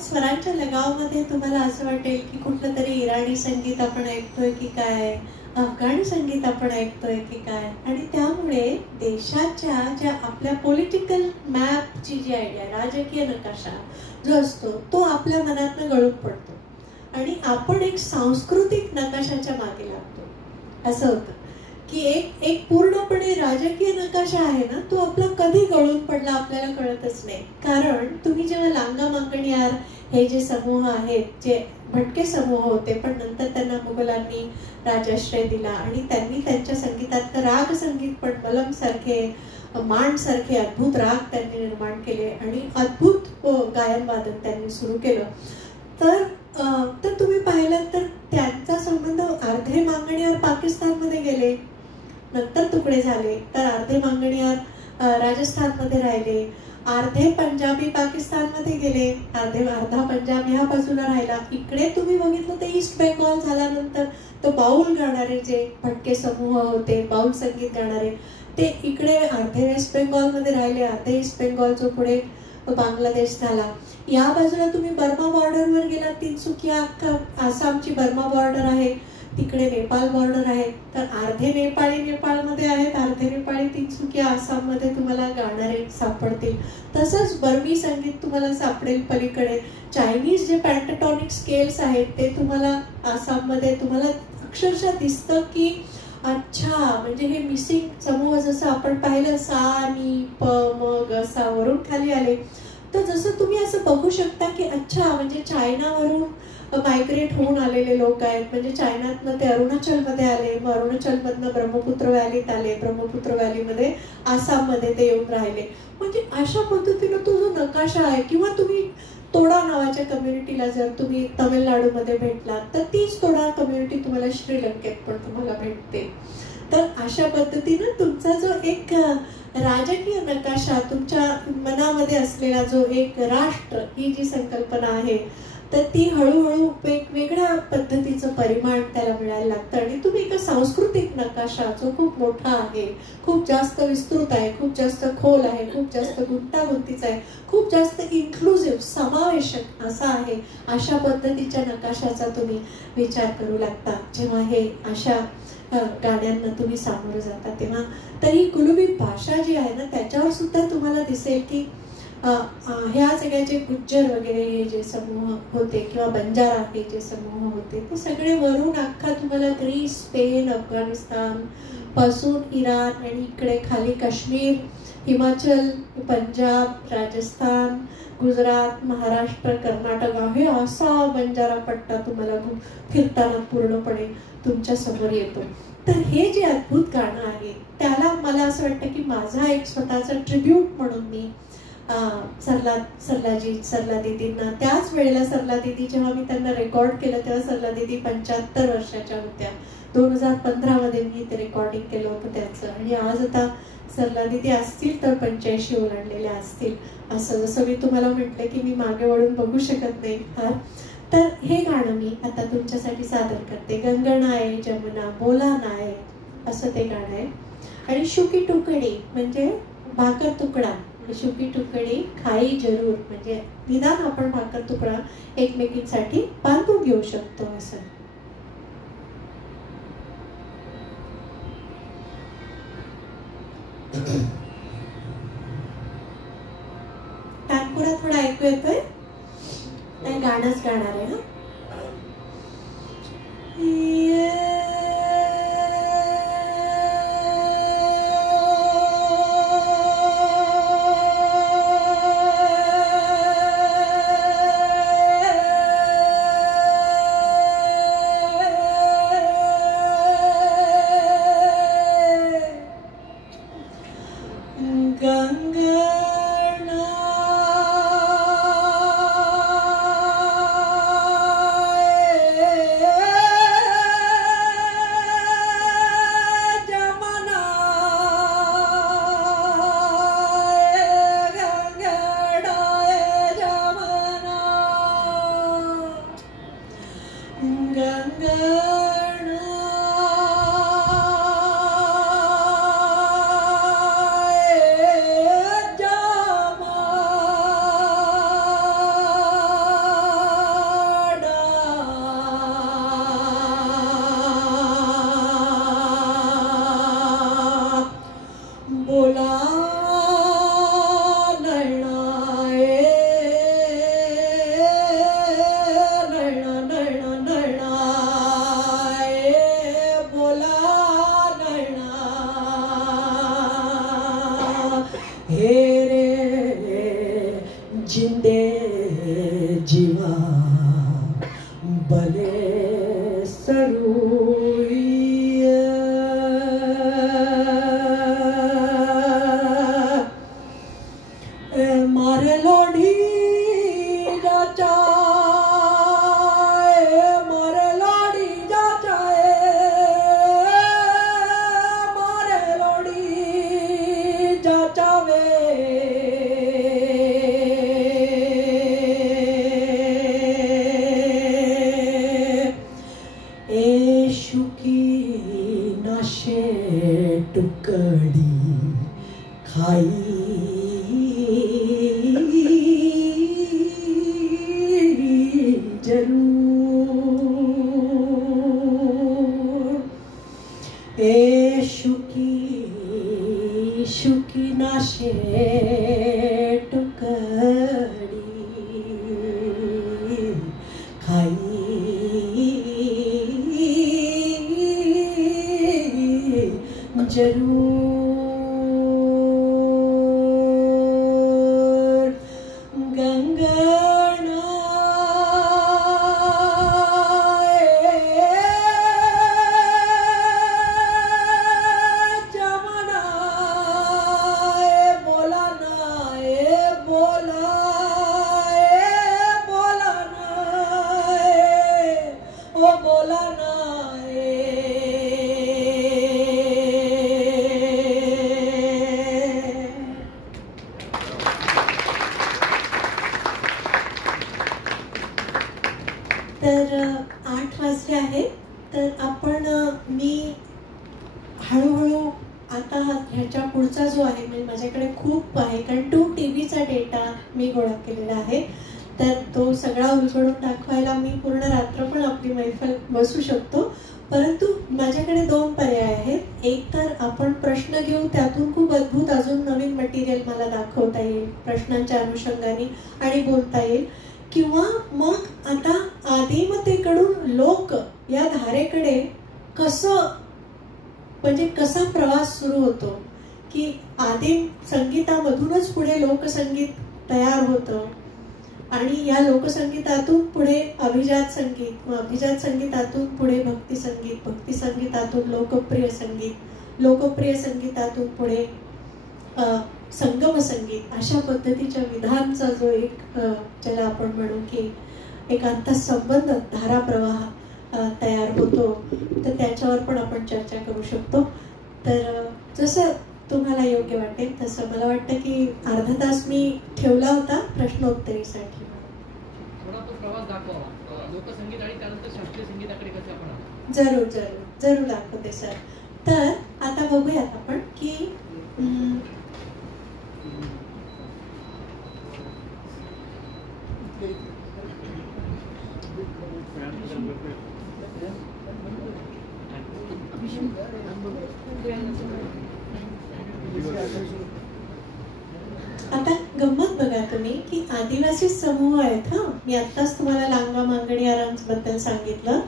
स्वरांच्या लगावामध्ये तुम्हाला असं वाटेल की कुठलं तरी इराणी संगीत आपण ऐकतोय की काय, अफगाणी संगीत आपण ऐकतोय की काय. आणि त्यामुळे देशाच्या ज्या आपल्या पॉलिटिकल मॅपची जी आयडिया, राजकीय नकाशा जो असतो तो आपल्या मनातनं गळून पडतो आणि आपण एक सांस्कृतिक नकाशाच्या मागे लागतो. असं होतं की एक पूर्णपणे राजकीय नकाशा आहे ना, तो आपला कधी गळून पडला आपल्याला कळतच नाही. कारण तुम्ही जेव्हा लांगा मंगणियार हे जे समूह आहेत, जे भटके समूह होते पण नंतर त्यांना मुघलांनी राजाश्रय दिला आणि त्यांनी त्यांच्या संगीतात राग संगीत पण मलम सारखे, मांड सारखे अद्भुत राग त्यांनी निर्माण केले आणि अद्भुत गायन वादन त्यांनी सुरू केलं. तर तुम्ही पाहिलं तर त्यांचा संबंध अर्धे मांगणियार पाकिस्तानमध्ये गेले, नंतर तुकडे झाले, तर अर्धे मांगणियार राजस्थानमध्ये राहिले, अर्धे पंजाबी पाकिस्तानमध्ये गेले, अर्धा पंजाब ह्या बाजूला राहिला. इकडे तुम्ही बघितलं तर ईस्ट बेंगॉल झाल्यानंतर तो बाऊल गाणारे जे भटके समूह होते, बाऊल संगीत गाणारे, ते इकडे अर्धे वेस्ट बेंगॉलमध्ये राहिले, अर्धे ईस्ट बेंगॉल जो पुढे बांगलादेश झाला. या बाजूला तुम्ही बर्मा बॉर्डरवर गेला, तिनसुकिया आसामची बर्मा बॉर्डर आहे, तिकडे नेपाळ बॉर्डर आहे, तर अर्धे नेपाळी नेपाळमध्ये आहेत, अर्धे नेपाळी तिनसुकिया आसाममध्ये तुम्हाला गाणारे सापडतील. तसंच बर्मी संगीत तुम्हाला सापडेल पलीकडे. चायनीज जे पेंटाटॉनिक स्केल्स आहेत ते तुम्हाला आसाममध्ये तुम्हाला अक्षरशः दिसतं की अच्छा, म्हणजे हे मिसिंग समूह जसं आपण पाहिलं सा नी प म ग सा वरून खाली आले, तर जसं तुम्ही असं बघू शकता की अच्छा, म्हणजे चायनावरून मायग्रेट होऊन आलेले लोक आहेत. म्हणजे चायनातनं ते अरुणाचलमध्ये आले, मग अरुणाचलमधनं ब्रह्मपुत्र व्हॅलीत आले, ब्रह्मपुत्र व्हॅलीमध्ये आसाममध्ये ते येऊन राहिले. म्हणजे अशा पद्धतीनं तो जो नकाशा आहे, किंवा तुम्ही तोडा नावाच्या कम्युनिटीला जर तुम्ही तामिळनाडूमध्ये भेटलात तर तीच तोडा कम्युनिटी तुम्हाला श्रीलंकेत पण तुम्हाला भेटते. तर अशा पद्धतीनं तुमचा जो एक राजकीय नकाशा, तुमच्या मनामध्ये असलेला जो एक राष्ट्र ही जी संकल्पना आहे, तर ती हळूहळू वेगवेगळ्या पद्धतीचं परिमाण त्याला मिळायला लागतं आणि तुम्ही एका सांस्कृतिक नकाशा जो खूप मोठा आहे, खूप जास्त विस्तृत आहे, खूप जास्त खोल आहे, खूप जास्त गुंतागुंतीचा आहे, खूप जास्त इन्क्लुझिव्ह समावेशक असा आहे, अशा पद्धतीच्या नकाशाचा तुम्ही विचार करू लागता जेव्हा हे अशा गाण्यांना तुम्ही सामोरं जाता तेव्हा. तरी कुलुबी भाषा जी आहे ना, त्याच्यावर सुद्धा तुम्हाला दिसेल की ह्या सगळ्याचे गुज्जर वगैरे हे जे समूह होते किंवा बंजारा हे जे समूह होते ते सगळे वरून अख्खा तुम्हाला ग्रीस, स्पेन, अफगाणिस्तान पासून इराण आणि इकडे खाली काश्मीर, हिमाचल, पंजाब, राजस्थान, गुजरात, महाराष्ट्र, कर्नाटक हे असा बंजारा पट्टा तुम्हाला फिरताना पूर्णपणे तुमच्या समोर येतो. तर हे जे अद्भुत गाणं आहे त्याला मला असं वाटतं की माझा एक स्वतःचा ट्रिब्यूट म्हणून मी सरला दीदींना, त्याच वेळेला सरला दीदी जेव्हा मी त्यांना रेकॉर्ड केलं तेव्हा सरला दीदी 75 वर्षाच्या होत्या. 2015 मध्ये मी ते रेकॉर्डिंग केलं होतं त्याचं. आणि आज आता सरला दीदी असतील तर 85 ओलांडलेल्या असतील. असं जसं मी तुम्हाला म्हटलं की मी मागे वळून बघू शकत नाही फार. तर हे गाणं मी आता तुमच्यासाठी सादर करते. गंगणाए जमुना बोला नाय असं ते गाणं आहे. आणि शुकी टुकडी म्हणजे भाकर तुकडा, शुकी टुकडी खाई जरूर म्हणजे निदान आपण भाकर तुकडा एकमेकींसाठी बांधून घेऊ शकतो असं. तानपुरा थोडा ऐकू येतोय? नाही गाणंच गाणार आहे ना. परंतु माझ्याकडे 2 पर्याय आहेत. एक तर आपण प्रश्न घेऊ, त्यातून खूप अद्भुत अजून नवीन मटेरियल मला दाखवता येईल प्रश्नांच्या अनुषंगाने आणि बोलता येईल. किंवा मग आता आदिमतेकडून लोक या धारेकडे कसा प्रवास सुरू होतो, की आदिम संगीतामधूनच पुढे लोकसंगीत तयार होतं आणि या लोकसंगीतातून पुढे अभिजात संगीत, अभिजात संगीतातून पुढे भक्ती संगीत, भक्ती संगीतातून लोकप्रिय संगीत, लोकप्रिय संगीतातून पुढे संगम संगीत, अशा पद्धतीच्या विधांचा जो एक ज्याला आपण म्हणू की एक अंतःसंबंध धाराप्रवाह तयार होतो, तर त्याच्यावर पण आपण चर्चा करू शकतो. तर जसं तुम्हाला योग्य वाटेल तसं. मला वाटतं की अर्धा तास मी ठेवला होता प्रश्नोत्तरीसाठी. थोडा तो प्रवास दाखवा लोकसंगीत आणि त्यानंतर शास्त्रीय संगीताकडे कसं आपण. जरूर जरूर जरूर दाखवते सर. तर आता बघूयात आपण की आता गंमत बघा तुम्ही की आदिवासी समूह आहेत. मी आत्ताच तुम्हाला लांगा मांगणी आरांज बद्दल सांगितलं,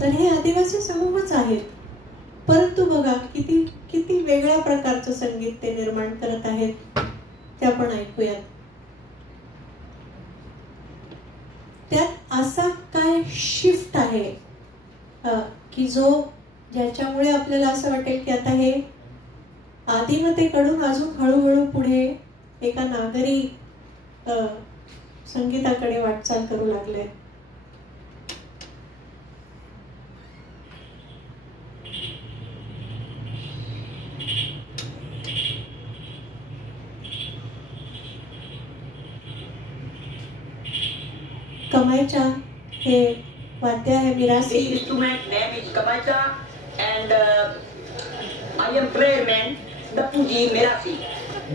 तर हे आदिवासी समूहच आहेत. परंतु बघा किती किती वेगळ्या प्रकारचं संगीत ते निर्माण करत आहेत, ते आपण ऐकूयात. त्यात असा काय शिफ्ट आहे की ज्याच्यामुळे आपल्याला असं वाटेल की आता हे आदिमतेकडून अजून हळूहळू पुढे एका नागरी संगीताकडे वाटचाल करू लागले. कमायचा हे वाद्य आहे Mirasi. This instrument name is Kamaita and I am prayer man Dapuji Mirasi,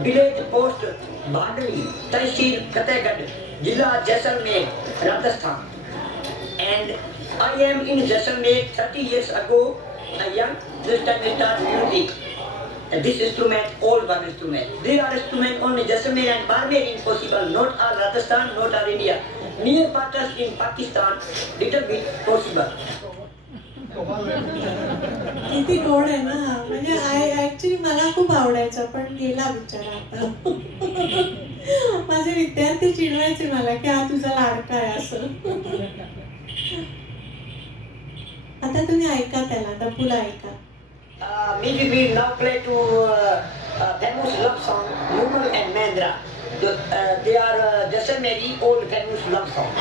village post Bandali, Tehsil Fatehgarh, Jilla Jaisalmer, Rajasthan. And I am in Jaisalmer 30 years ago, a young this time I start music. And this instrument, all one instrument. There are instruments only Jaisalmer and Barmer impossible, not all Rajasthan, not all India. Near partners in Pakistan, little bit possible. किती गोड आहे ना. म्हणजे ऍक्च्युली मला खूप आवडायचं, पण गेला बिचारा आता. माझे विद्यार्थी चिडवायचे मला की हा तुझा लाडका आहे असं. आता तुम्ही ऐका त्याला, दपुला ऐका. Maybe we now play to famous love song, Mughal and Mendra. They are Jaisalmeri old famous love song.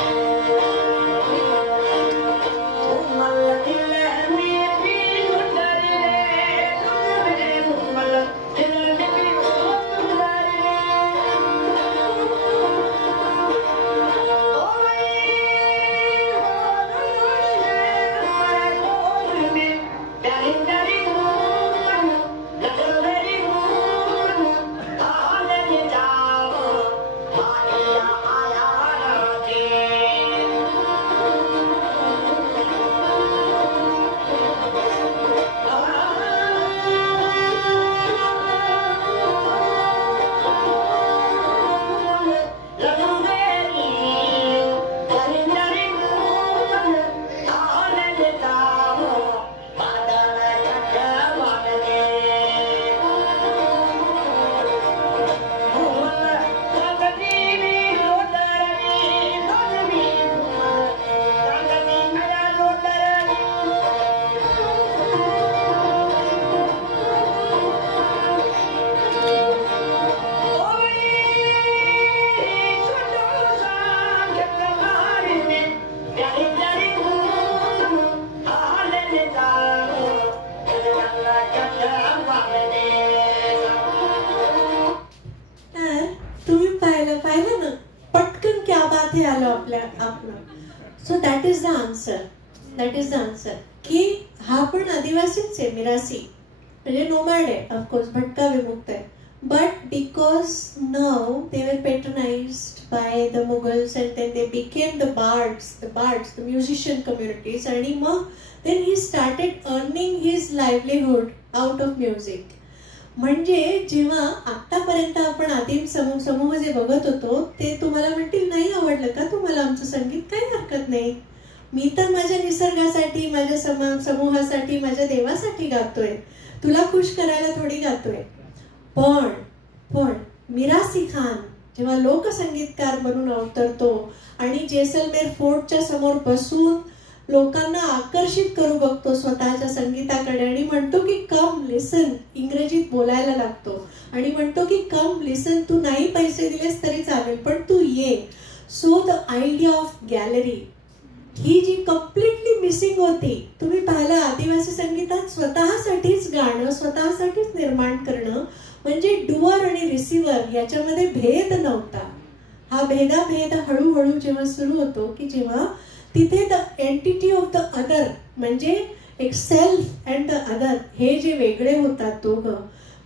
So that is the answer की हा पण आदिवासीच आहे, मिरासी म्हणजे नोमॅड आहे, ऑफकोर्स भटका विमुक्त आहे. But because now they were patronized by the Mughals and then they became the bards, the musician communities, आणि मग then he started earning his livelihood out of music. म्हणजे जेव्हा आतापर्यंत आपण आदिम समूह जे बघत होतो ते तुम्हाला म्हणतील नाही आवडलं का तुम्हाला आमचं संगीत, काही हरकत नाही, मी तर माझ्या निसर्गासाठी, माझ्या समूहासाठी, माझ्या देवासाठी गातोय, तुला खुश करायला थोडी गातोय. पण मिरासी खान जेव्हा लोकसंगीतकार बनून अवतरतो आणि जेसलमेर फोर्टच्या समोर बसून लोकांना आकर्षित करू बघतो स्वतःच्या संगीताकडे आणि म्हणतो की कम लिसन, इंग्रजीत बोलायला लागतो आणि म्हणतो की कम लिसन, तू नाही पैसे दिलेस तरी चालेल पण तू ये. So the idea of gallery ही जी कम्प्लिटली मिसिंग होती, तुम्ही पाहिलं आदिवासी संगीतात स्वतःसाठीच गाणं, स्वतःसाठीच निर्माण करणं, म्हणजे डुअर आणि रिसिव्हर याच्यामध्ये भेद नव्हता. हा भेद हळूहळू जेव्हा सुरू होतो की जेव्हा तिथे the entity of the other, म्हणजे एक सेल्फ अँड द अदर, हे जे वेगळे होतात दोघं,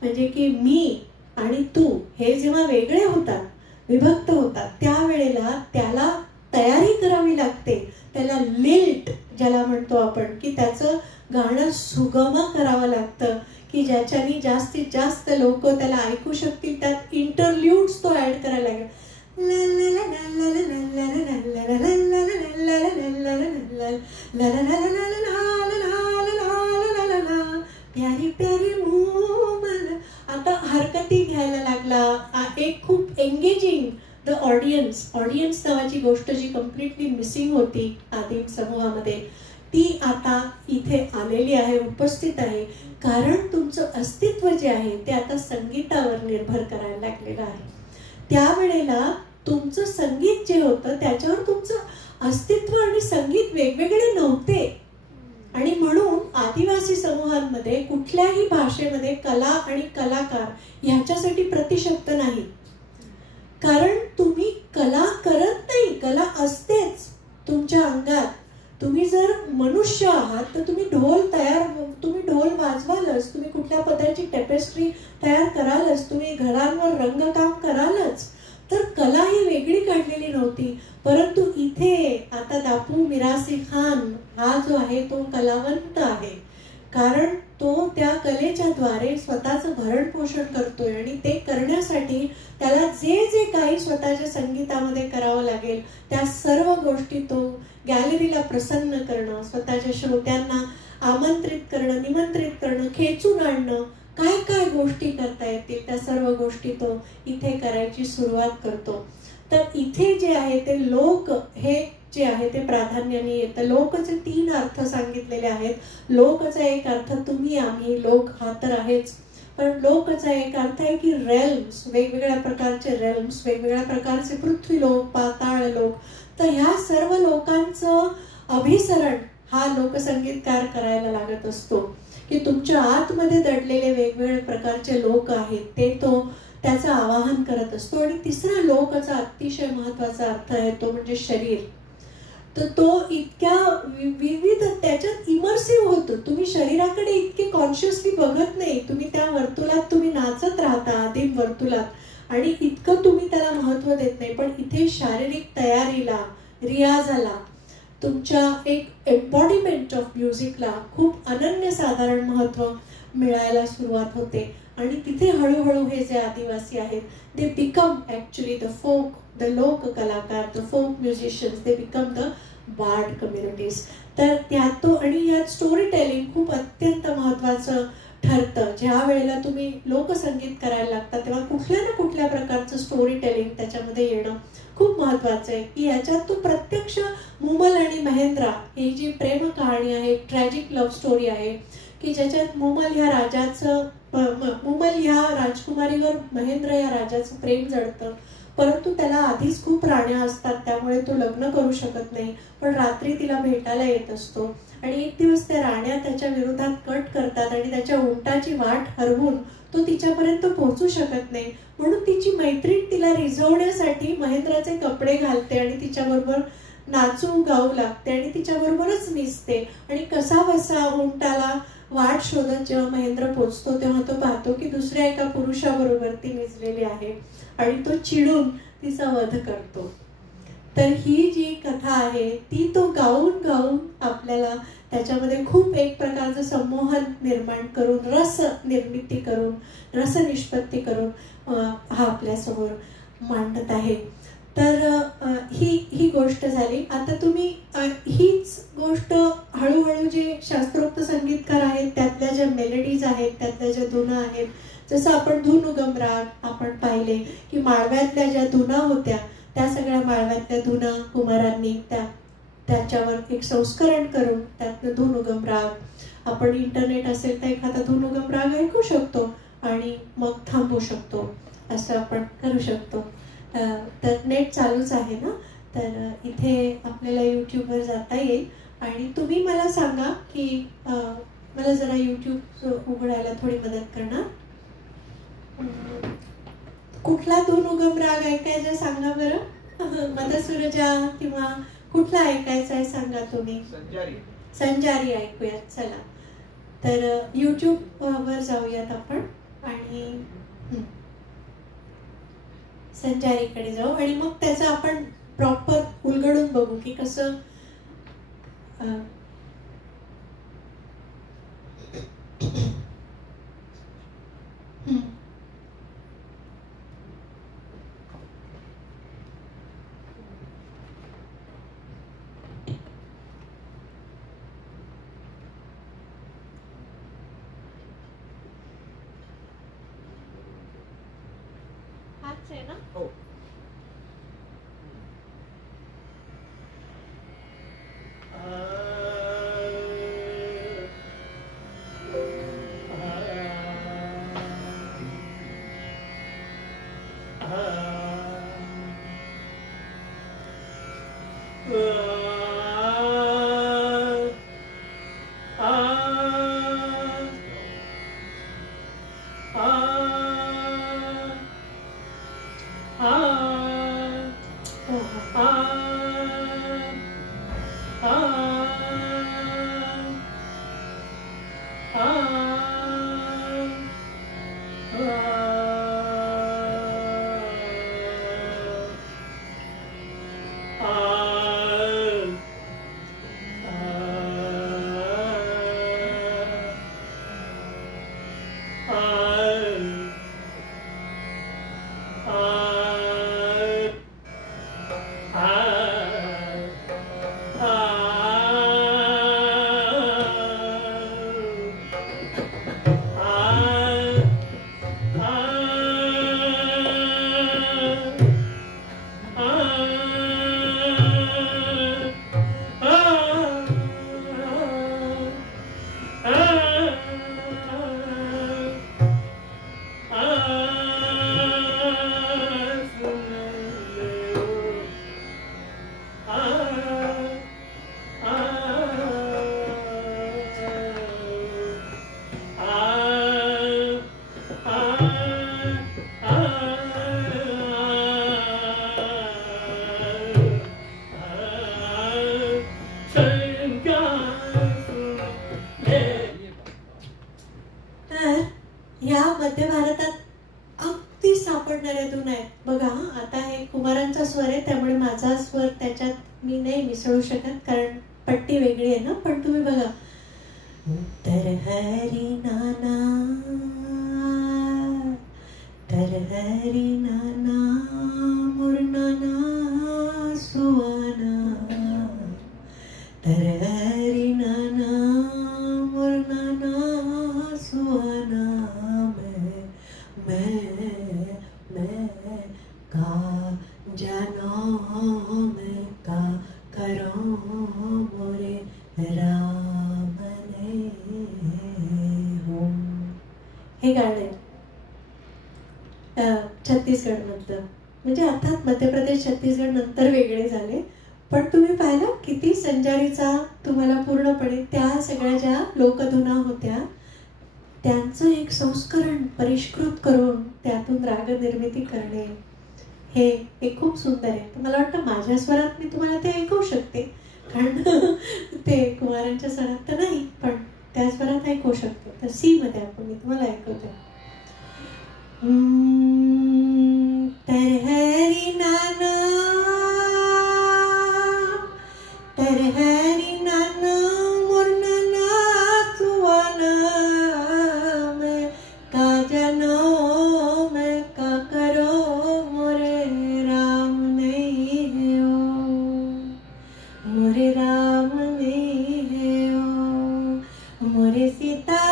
म्हणजे की मी आणि तू हे जेव्हा वेगळे होतात, विभक्त होतात, त्यावेळेला त्याला तयारी करावी लागते, त्याला लिल्ट ज्याला म्हणतो आपण, की त्याचं गाणं सुगम करावं लागतं की ज्याच्यानी जास्तीत जास्त लोक त्याला ऐकू शकतील. त्यात इंटरल्यूड्स तो ऍड करायला लागेल. प्यारी प्यारी आता हरकती घ्यायला लागला. एक खूप एंगेजिंग द ऑडियन्स नावाची गोष्ट जी कम्प्लिटली मिसिंग होती आदिम समूहामध्ये, ती आता इथे आलेली आहे, उपस्थित आहे. कारण तुमचं अस्तित्व जे आहे ते आता संगीतावर निर्भर करायला लागलेलं आहे. त्यावेळेला तुमचं संगीत जे होतं त्याच्यावर तुमचं अस्तित्व आणि संगीत वेगवेगळे नव्हते. आणि म्हणून आदिवासी समूहांमध्ये कुठल्याही भाषेमध्ये कला आणि कलाकार ह्याच्यासाठी प्रतिशब्द नाही. कारण तुम्ही कला करत नाही, कला असतेच तुमच्या अंगात. तुम्ही जर मनुष्य आहात तर तुम्ही ढोल वाजवालच, तुम्ही कुठल्या पद्धतीची टेपेस्ट्री तयार करालच, तुम्ही घरांवर रंगकाम करालच. तर कला ही वेगळी काढलेली नव्हती. परंतु इथे आता दापू मिरासी खान हा जो आहे तो कलावंत आहे, कारण तो त्या कलेच्या द्वारे स्वतःचं भरण पोषण करतोय आणि ते करण्यासाठी त्याला जे जे काही स्वतःच्या संगीतामध्ये करावं लागेल त्या सर्व गोष्टी तो गॅलरीला प्रसन्न करणं, स्वतःच्या श्रोत्यांना आमंत्रित करणं, निमंत्रित करणं, खेचून आणणं, काय काय गोष्टी करता येतील त्या सर्व गोष्टी तो इथे करायची सुरुवात करतो. तर इथे जे आहे ते लोक हे जे आहे ते प्राधान्याने येतं. लोकचे 3 अर्थ सांगितलेले आहेत. लोकचा एक अर्थ तुम्ही, आम्ही, लोक हा तर आहेच, पण लोकचा एक अर्थ आहे की रेल्म्स, वेगवेगळ्या प्रकारचे रेल्म्स, वेगवेगळ्या प्रकारचे पृथ्वी लोक, पाताळ लोक. तर ह्या सर्व लोकांचं अभिसरण हा लोकसंगीतकार करायला लागत असतो, की तुमच्या आतमध्ये दडलेले वेगवेगळे प्रकारचे लोक आहेत ते तो त्याचं आवाहन करत असतो. आणि तिसरा लोकचा अतिशय महत्वाचा अर्थ आहे तो म्हणजे शरीर. तर तो इतक्या विविध त्याच्यात इमर्सिव्ह होतो. तुम्ही शरीराकडे इतके कॉन्शियसली बघत नाही, तुम्ही त्या वर्तुळात तुम्ही नाचत राहता, आदिम वर्तुळात, आणि इतकं तुम्ही त्याला महत्व देत नाही. पण इथे शारीरिक तयारीला, रियाजाला, तुमच्या एक एम्बॉडीमेंट ऑफ म्युझिकला खूप अनन्यसाधारण महत्व मिळायला सुरुवात होते. आणि तिथे हळूहळू हे जे आदिवासी आहेत they become actually the folk, the लोक कलाकार, the folk musicians, they become the bard communities. तर त्यात तो आणि यात स्टोरी टेलिंग खूप अत्यंत महत्त्वाचं ठरतं. ज्या वेळेला तुम्ही लोकसंगीत करायला लागता तेव्हा कुठल्या ना कुठल्या प्रकारचं स्टोरी टेलिंग त्याच्यामध्ये येणं खूप महत्त्वाचं आहे. की याच्यात तो प्रत्यक्ष मुमल आणि महेंद्रा ही जी प्रेम कहाणी आहे, ट्रॅजिक लव्ह स्टोरी आहे, की ज्याच्यात मुमल ह्या राजकुमारीवर महेंद्र या राजाचं प्रेम जडतं. परंतु त्याला आधीच खूप राण्या असतात त्यामुळे तो लग्न करू शकत नाही. पण रात्री तिला भेटायला येत असतो आणि एक दिवस त्या राण्या त्याच्या विरोधात कट करतात आणि त्याच्या उंटाची वाट हरवून तो तिच्यापर्यंत पोहोचू शकत नाही. म्हणून तिची मैत्रीण तिला रिझवण्यासाठी महेंद्राचे कपडे घालते आणि तिच्याबरोबर नाचू गाऊ लागते आणि तिच्याबरोबरच मिसते आणि कसा बसा उंटाला वाट शोधत जेव्हा महेंद्र पोचतो तेव्हा तो पाहतो की दुसऱ्या एका पुरुषाबरोबर ती निजलेली आहे आणि तो चिडून तिचा वध करतो. तर ही जी कथा आहे ती तो गाऊन गाऊन आपल्याला त्याच्यामध्ये खूप एक प्रकारचं संमोहन निर्माण करून रस निर्मिती करून रस निष्पत्ती करून हा आपल्यासमोर मांडत आहे. तर ही गोष्ट झाली. आता तुम्ही हीच गोष्ट हळूहळू जे शास्त्रोक्त संगीतकार आहेत त्यातल्या ज्या मेलडीज आहेत त्यातल्या ज्या धुना आहेत, जसं आपण धुन उगम राग आपण पाहिले की माळव्यातल्या ज्या धुना होत्या त्या सगळ्या माळव्यातल्या धुना कुमारांनी त्याच्यावर एक संस्करण करून त्यातनं धुन उगम राग आपण इंटरनेट असेल तर एखादा धुन उगम राग ऐकू शकतो आणि मग थांबू शकतो, असं आपण करू शकतो. तर नेट चालूच आहे ना, तर इथे आपल्याला यूट्यूबवर जाता येईल. आणि तुम्ही मला सांगा की मला जरा यूट्यूब उघडायला थोडी मदत करणार. कुठला धुन उगम राग ऐकायचा सांगा बरं. मदसुरजा किंवा कुठला ऐकायचा आहे सांगा तुम्ही. संजारी ऐकूयात. चला तर यूट्यूब वर जाऊयात आपण आणि संजारीकडे जाऊ आणि मग त्याचं आपण प्रॉपर उलगडून बघू की कसं हाच आहे ना. हो. मध्य भारतात अगदी सापडणाऱ्या धुन आहेत बघा. आता हे कुमारांचा स्वर आहे त्यामुळे माझा स्वर त्याच्यात मी नाही मिसळू शकत कारण पट्टी वेगळी आहे ना. पण तुम्ही बघा. तर हरी नाना तर हरी नाना मोर नाना सुवाना तर हरी नाना मोर नाना सुवाना मैं का जाना मैं का करूं मोरे राम ने हूं. हे गाणं छत्तीसगड मधलं, म्हणजे अर्थात मध्य प्रदेश छत्तीसगड नंतर वेगळे झाले. पण तुम्ही पाहिलं किती संजारीचा तुम्हाला पूर्णपणे त्या सगळ्या ज्या लोकधुना होत्या त्यांचं एक संस्करण परिष्कृत करून त्यातून राग निर्मिती करणे हे खूप सुंदर आहे. मला वाटतं माझ्या स्वरात मी तुम्हाला ते ऐकवू शकते कारण ते कुमारांच्या स्वरात तर नाही पण त्या स्वरात ऐकू शकते. तर सी मध्ये आपण, मी तुम्हाला ऐकवते. तरहरी नाना तरहरी नाना मुरना सुवाना मैं का जनो मैं का करो मोरे राम नहीं है ओ मोरे राम नहीं है ओ मोरे सीता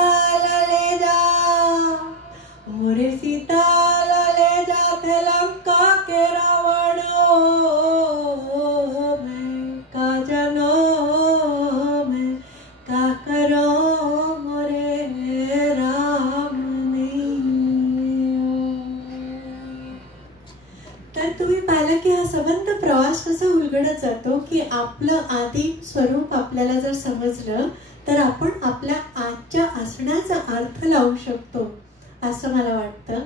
ले जा मोरे सीता ले जा थे लंका के रावण मैं का जनो मैं का करो मोरे राम नहीं. तर तुम्ही पाहिलं की हा संबंध प्रवास कसा उलगडत जातो की आपलं आदी स्वरूप आपल्याला जर समजलं तर आपण आपल्या आजच्या असण्याचा अर्थ लावू शकतो असं मला वाटतं.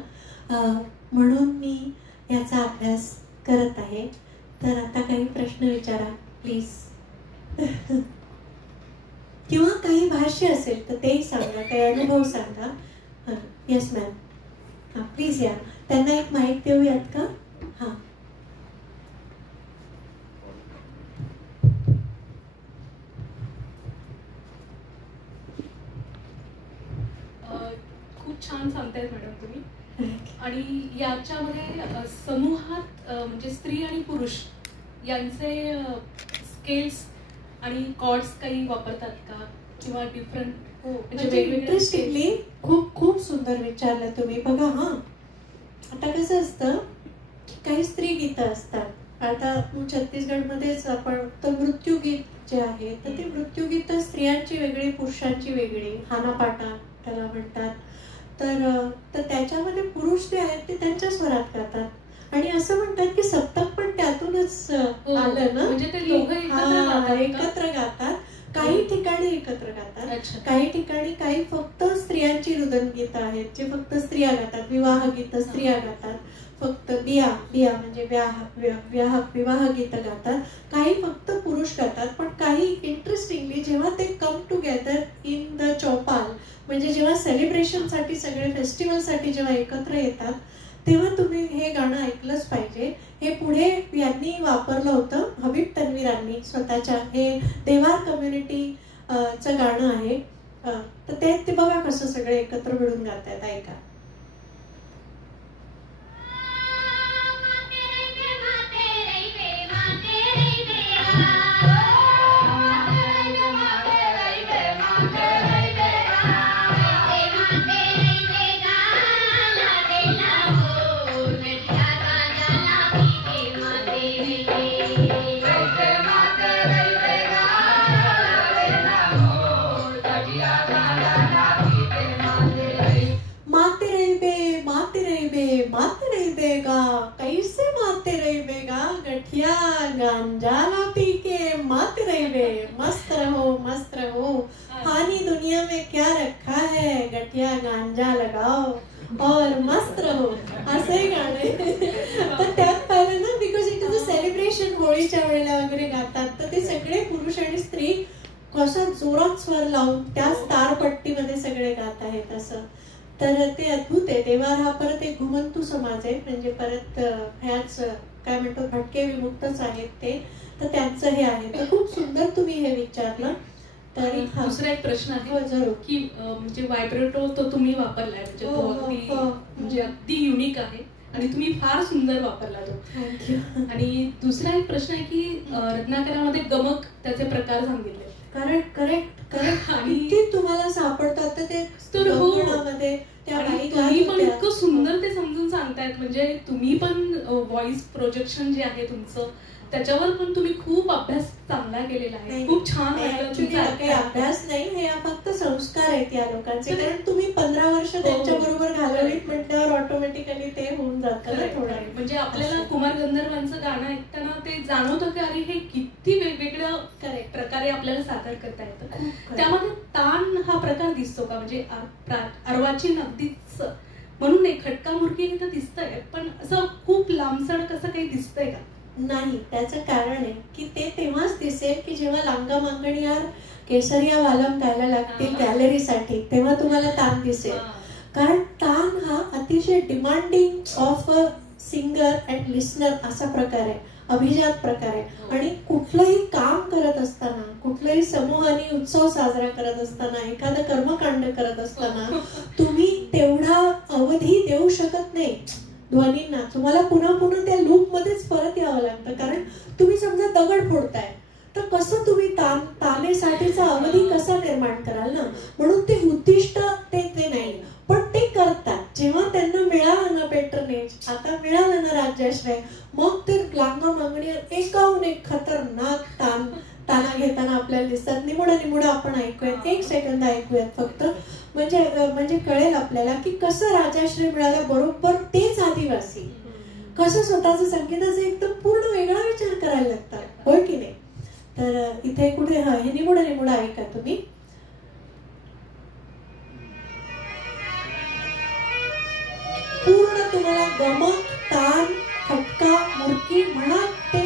म्हणून मी याचा अभ्यास करत आहे. तर आता काही प्रश्न विचारा प्लीज. किंवा काही भाष्य असेल तर तेही सांगा, काही अनुभव सांगा. येस मॅम, प्लीज या. त्यांना एक माईक देऊयात का? हां. खूप छान सांगतायत मॅडम तुम्ही. आणि याच्यामध्ये समूहात म्हणजे स्त्री आणि पुरुष यांचे स्केल्स आणि कॉर्ड्स काही वापरतात का किंवा डिफरंट? म्हणजे इंटरेस्टिंगली खूप खूप सुंदर विचारलं तुम्ही. बघा हां, आता कसं असतं की काही स्त्री गीतं असतात. आता छत्तीसगडमध्येच आपण तर मृत्यूगीत जे आहे तर ते मृत्यूगीतं स्त्रियांची वेगळी पुरुषांची वेगळी, हानापाटा त्याला म्हणतात. तर त्याच्यामध्ये पुरुष जे आहेत ते त्यांच्या स्वरात गातात आणि असं म्हणतात की सप्तक पण त्यातूनच आलं ना. म्हणजे ते दोघं एकत्र गातात. काही ठिकाणी एकत्र गातात, काही ठिकाणी काही फक्त स्त्रियांची रुदनगीतं आहेत जे फक्त स्त्रिया गातात. विवाह गीतं स्त्रिया गातात, फक्त बिया म्हणजे विवाह गीतं गातात. काही फक्त पुरुष गातात. पण काही इंटरेस्टिंगली जेव्हा ते कम टुगेदर इन द चौपाल म्हणजे जेव्हा सेलिब्रेशनसाठी सगळे फेस्टिवलसाठी जेव्हा एकत्र येतात तेव्हा तुम्ही हे गाणं ऐकलंच पाहिजे. हे पुढे यांनी वापरलं होतं हबीब तन्वीरांनी स्वतःच्या. हे देवार कम्युनिटी चं गाणं आहे. तर ते बघा कसं सगळे एकत्र मिळून गातात. ऐका. कैसे माते रही बेगा गठिया गांजाला पी के माते रही बे. मस्त रहो हानी दुनिया में क्या रखा है, गठिया गांजा लगाओ और मस्त रहो. असे गाणे. तर त्यात पाहिलं ना, because it is a celebration. होळीच्या वेळेला वगैरे गातात तर ते सगळे पुरुष आणि स्त्री कसं जोरात स्वर लावून त्या तारपट्टीमध्ये सगळे गात आहेत असं. तर ते अद्भुत आहे. देवार हा परत एक घुमंतू समाज आहे. म्हणजे परत ह्याच काय म्हणतो भटके विमुक्तच आहेत ते. तर त्यांचं हे आहे. तर खूप सुंदर तुम्ही हे विचारलं. तरी दुसरा एक प्रश्न आहे जरूर की म्हणजे व्हायब्रेटो तो तुम्ही वापरलाय म्हणजे तो अगदी म्हणजे अगदी युनिक आहे आणि तुम्ही फार सुंदर वापरला तो. थँक्यू. आणि दुसरा एक प्रश्न आहे की रत्नाकरामध्ये गमक त्याचे प्रकार सांगितले. करेक्ट आणि तुम्हाला सापडतात तर ते मध्ये तुम्ही पण इतकं सुंदर ते समजून सांगतायत. म्हणजे तुम्ही पण व्हॉइस प्रोजेक्शन जे आहे तुमचं त्याच्यावर पण तुम्ही खूप अभ्यास चांगला केलेला आहे. खूप छान काही अभ्यास नाही, हे फक्त संस्कार आहेत या लोकांचे. कारण तुम्ही 15 वर्ष त्यांच्या बरोबर घालवलीत म्हटल्यावर ऑटोमॅटिकली ते होऊन जातं ना थोडं. म्हणजे आपल्याला कुमार गंधर्वांचं गाणं ऐकताना ते जाणवतं की अरे हे किती वेगवेगळ्या प्रकारे आपल्याला सादर करता येतं. त्यामध्ये तान हा प्रकार दिसतो का? म्हणजे अर्वाचीन अगदीच म्हणून नाही, खटका मुरकी हे तर दिसतंय पण असं खूप लांबसड कसं काही दिसतंय का? नाही. त्याचं कारण आहे की ते तेव्हाच दिसेल की जेव्हा लांगा मांगणीयार केसरिया वालम गायला लागतील गॅलरीसाठी, तेव्हा तुम्हाला तान दिसेल. कारण तान हा अतिशय demanding of a singer and listener असा प्रकार आहे, अभिजात प्रकार आहे. आणि कुठलंही काम करत असताना, कुठलाही समूहाने उत्सव साजरा करत असताना, एखादं कर्मकांड करत असताना तुम्ही तेवढा अवधी देऊ शकत नाही ध्वनींना. तुम्हाला पुन्हा पुन्हा त्या लूप मध्येच परत यावं लागतं. कारण तुम्ही समजा दगड फोडताय तर कसं तुम्ही तानेसाठीचा अवधी कसा निर्माण कराल ना. म्हणून ते उद्दिष्ट ते नाही, पण ते करतात. जेव्हा त्यांना मिळालं ना पेट्रनेज, आता मिळालं ना राज्याश्रय, मग ते लांगा मागणीवर एकाहून एक खतरनाक ताना घेताना आपल्याला दिसतात. निमुडा आपण ऐकूयात, 1 सेकंद ऐकूयात फक्त, म्हणजे कळेल आपल्याला की कसं राजाश्रय मिळाल्याबरोबर तेच आदिवासी कसं स्वतःचं संगीताचा एकदम पूर्ण वेगळा विचार करायला लागतात, होय की नाही. तर इथे कुठे हे निमुडा ऐका तुम्ही. पूर्ण तुम्हाला गमक, तान, खटका, मुरकी म्हणा ते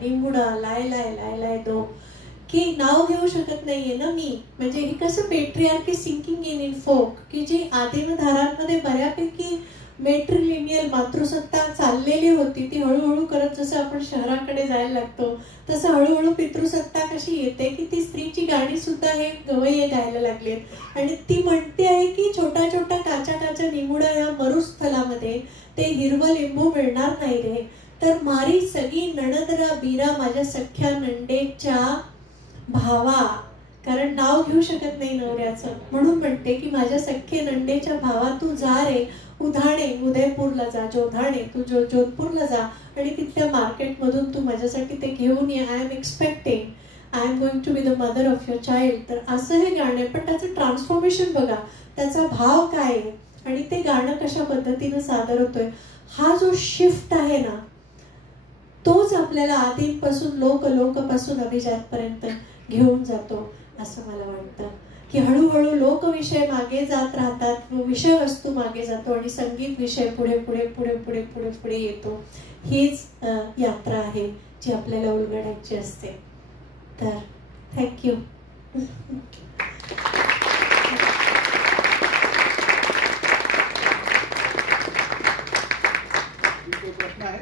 निमुडा लाय दो की नाव घेऊ शकत नाहीये ना मी. म्हणजे हे कसं पेट्रियार्की सिंकिंग इन फोक, की जी आदिमधारांमध्ये बऱ्यापैकी मेट्रिलिनियल मातृसत्ता चाललेली होती, ती हळूहळू करत जसं आपण शहराकडे जायला लागतो तसं हळूहळू पितृसत्ता कशी येते की ती स्त्रीची गाणी सुद्धा हे गवय्ये गायला लागलेत. आणि ती म्हणते आहे की छोटा छोटा काचा निमुडा या मरुस्थलामध्ये ते हिरवं लिंबू मिळणार नाही रे, तर मारी सगळी नणदरा बीरा माझ्या सख्या नंडेच्या भावा. कारण नाव घेऊ शकत नाही नवऱ्याचं, म्हणून म्हणते की माझ्या सख्खे नंडेच्या भावा तू जा रे उधाणे, उदयपूरला जा, जोधाणे तू जोधपूरला जा आणि तिथल्या मार्केटमधून तू माझ्यासाठी ते घेऊन ये. I am expecting, I am going to be the mother of your child. तर असं हे गाणं आहे, पण त्याचं ट्रान्सफॉर्मेशन बघा, त्याचा भाव काय आहे आणि ते गाणं कशा पद्धतीनं सादर होतोय. हा जो शिफ्ट आहे ना, तोच आपल्याला आदिपासून लोकपासून अभिजातपर्यंत घेऊन जातो असं मला वाटतं. की हळूहळू लोकविषय मागे जात राहतात, विषय वस्तू मागे जातो आणि संगीत विषय पुढे पुढे पुढे पुढे पुढे पुढे येतो. हीच यात्रा आहे जी आपल्याला उलगडायची असते. तर थँक्यू. प्रश्न आहे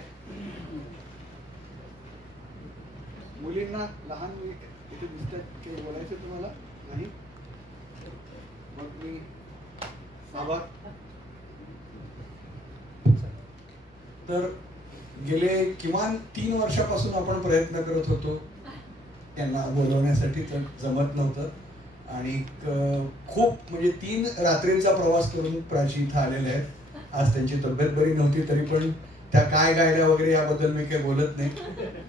मुलींना, लहान मुली इथे दिसतात, काही बोलायचं तुम्हाला नाही? मग मी आभार. तर गेले किमान 3 वर्षापासून आपण प्रयत्न करत होतो त्यांना बोलवण्यासाठी, तर जमत नव्हतं. आणि खूप म्हणजे 3 रात्रींचा प्रवास करून प्राची इथं आलेल्या आहेत. आज त्यांची तब्येत बरी नव्हती, तरी पण त्या काय गायल्या वगैरे याबद्दल मी काही बोलत नाही.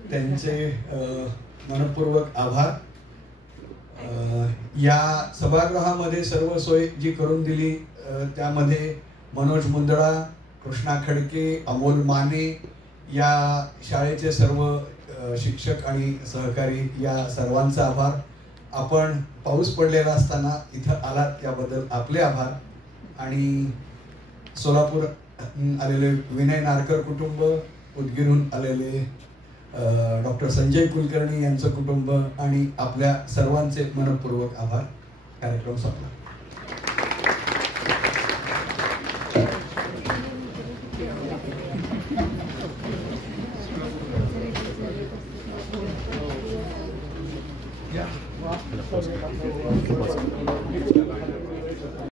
त्यांचे मनपूर्वक आभार. या सभागृहामध्ये सर्व सोय जी करून दिली त्यामध्ये मनोज मुंदडा, कृष्णा खडके, अमोल माने या शाळेचे सर्व शिक्षक आणि सहकारी या सर्वांचा आभार. आपण पाऊस पडलेला असताना इथं आलात याबद्दल आपले आभार. आणि सोलापूर आलेले विनय नारकर कुटुंब, उदगीरहून आलेले डॉक्टर संजय कुलकर्णी यांचं कुटुंब आणि आपल्या सर्वांचे मनपूर्वक आभार. कार्यक्रम संपला. Yeah.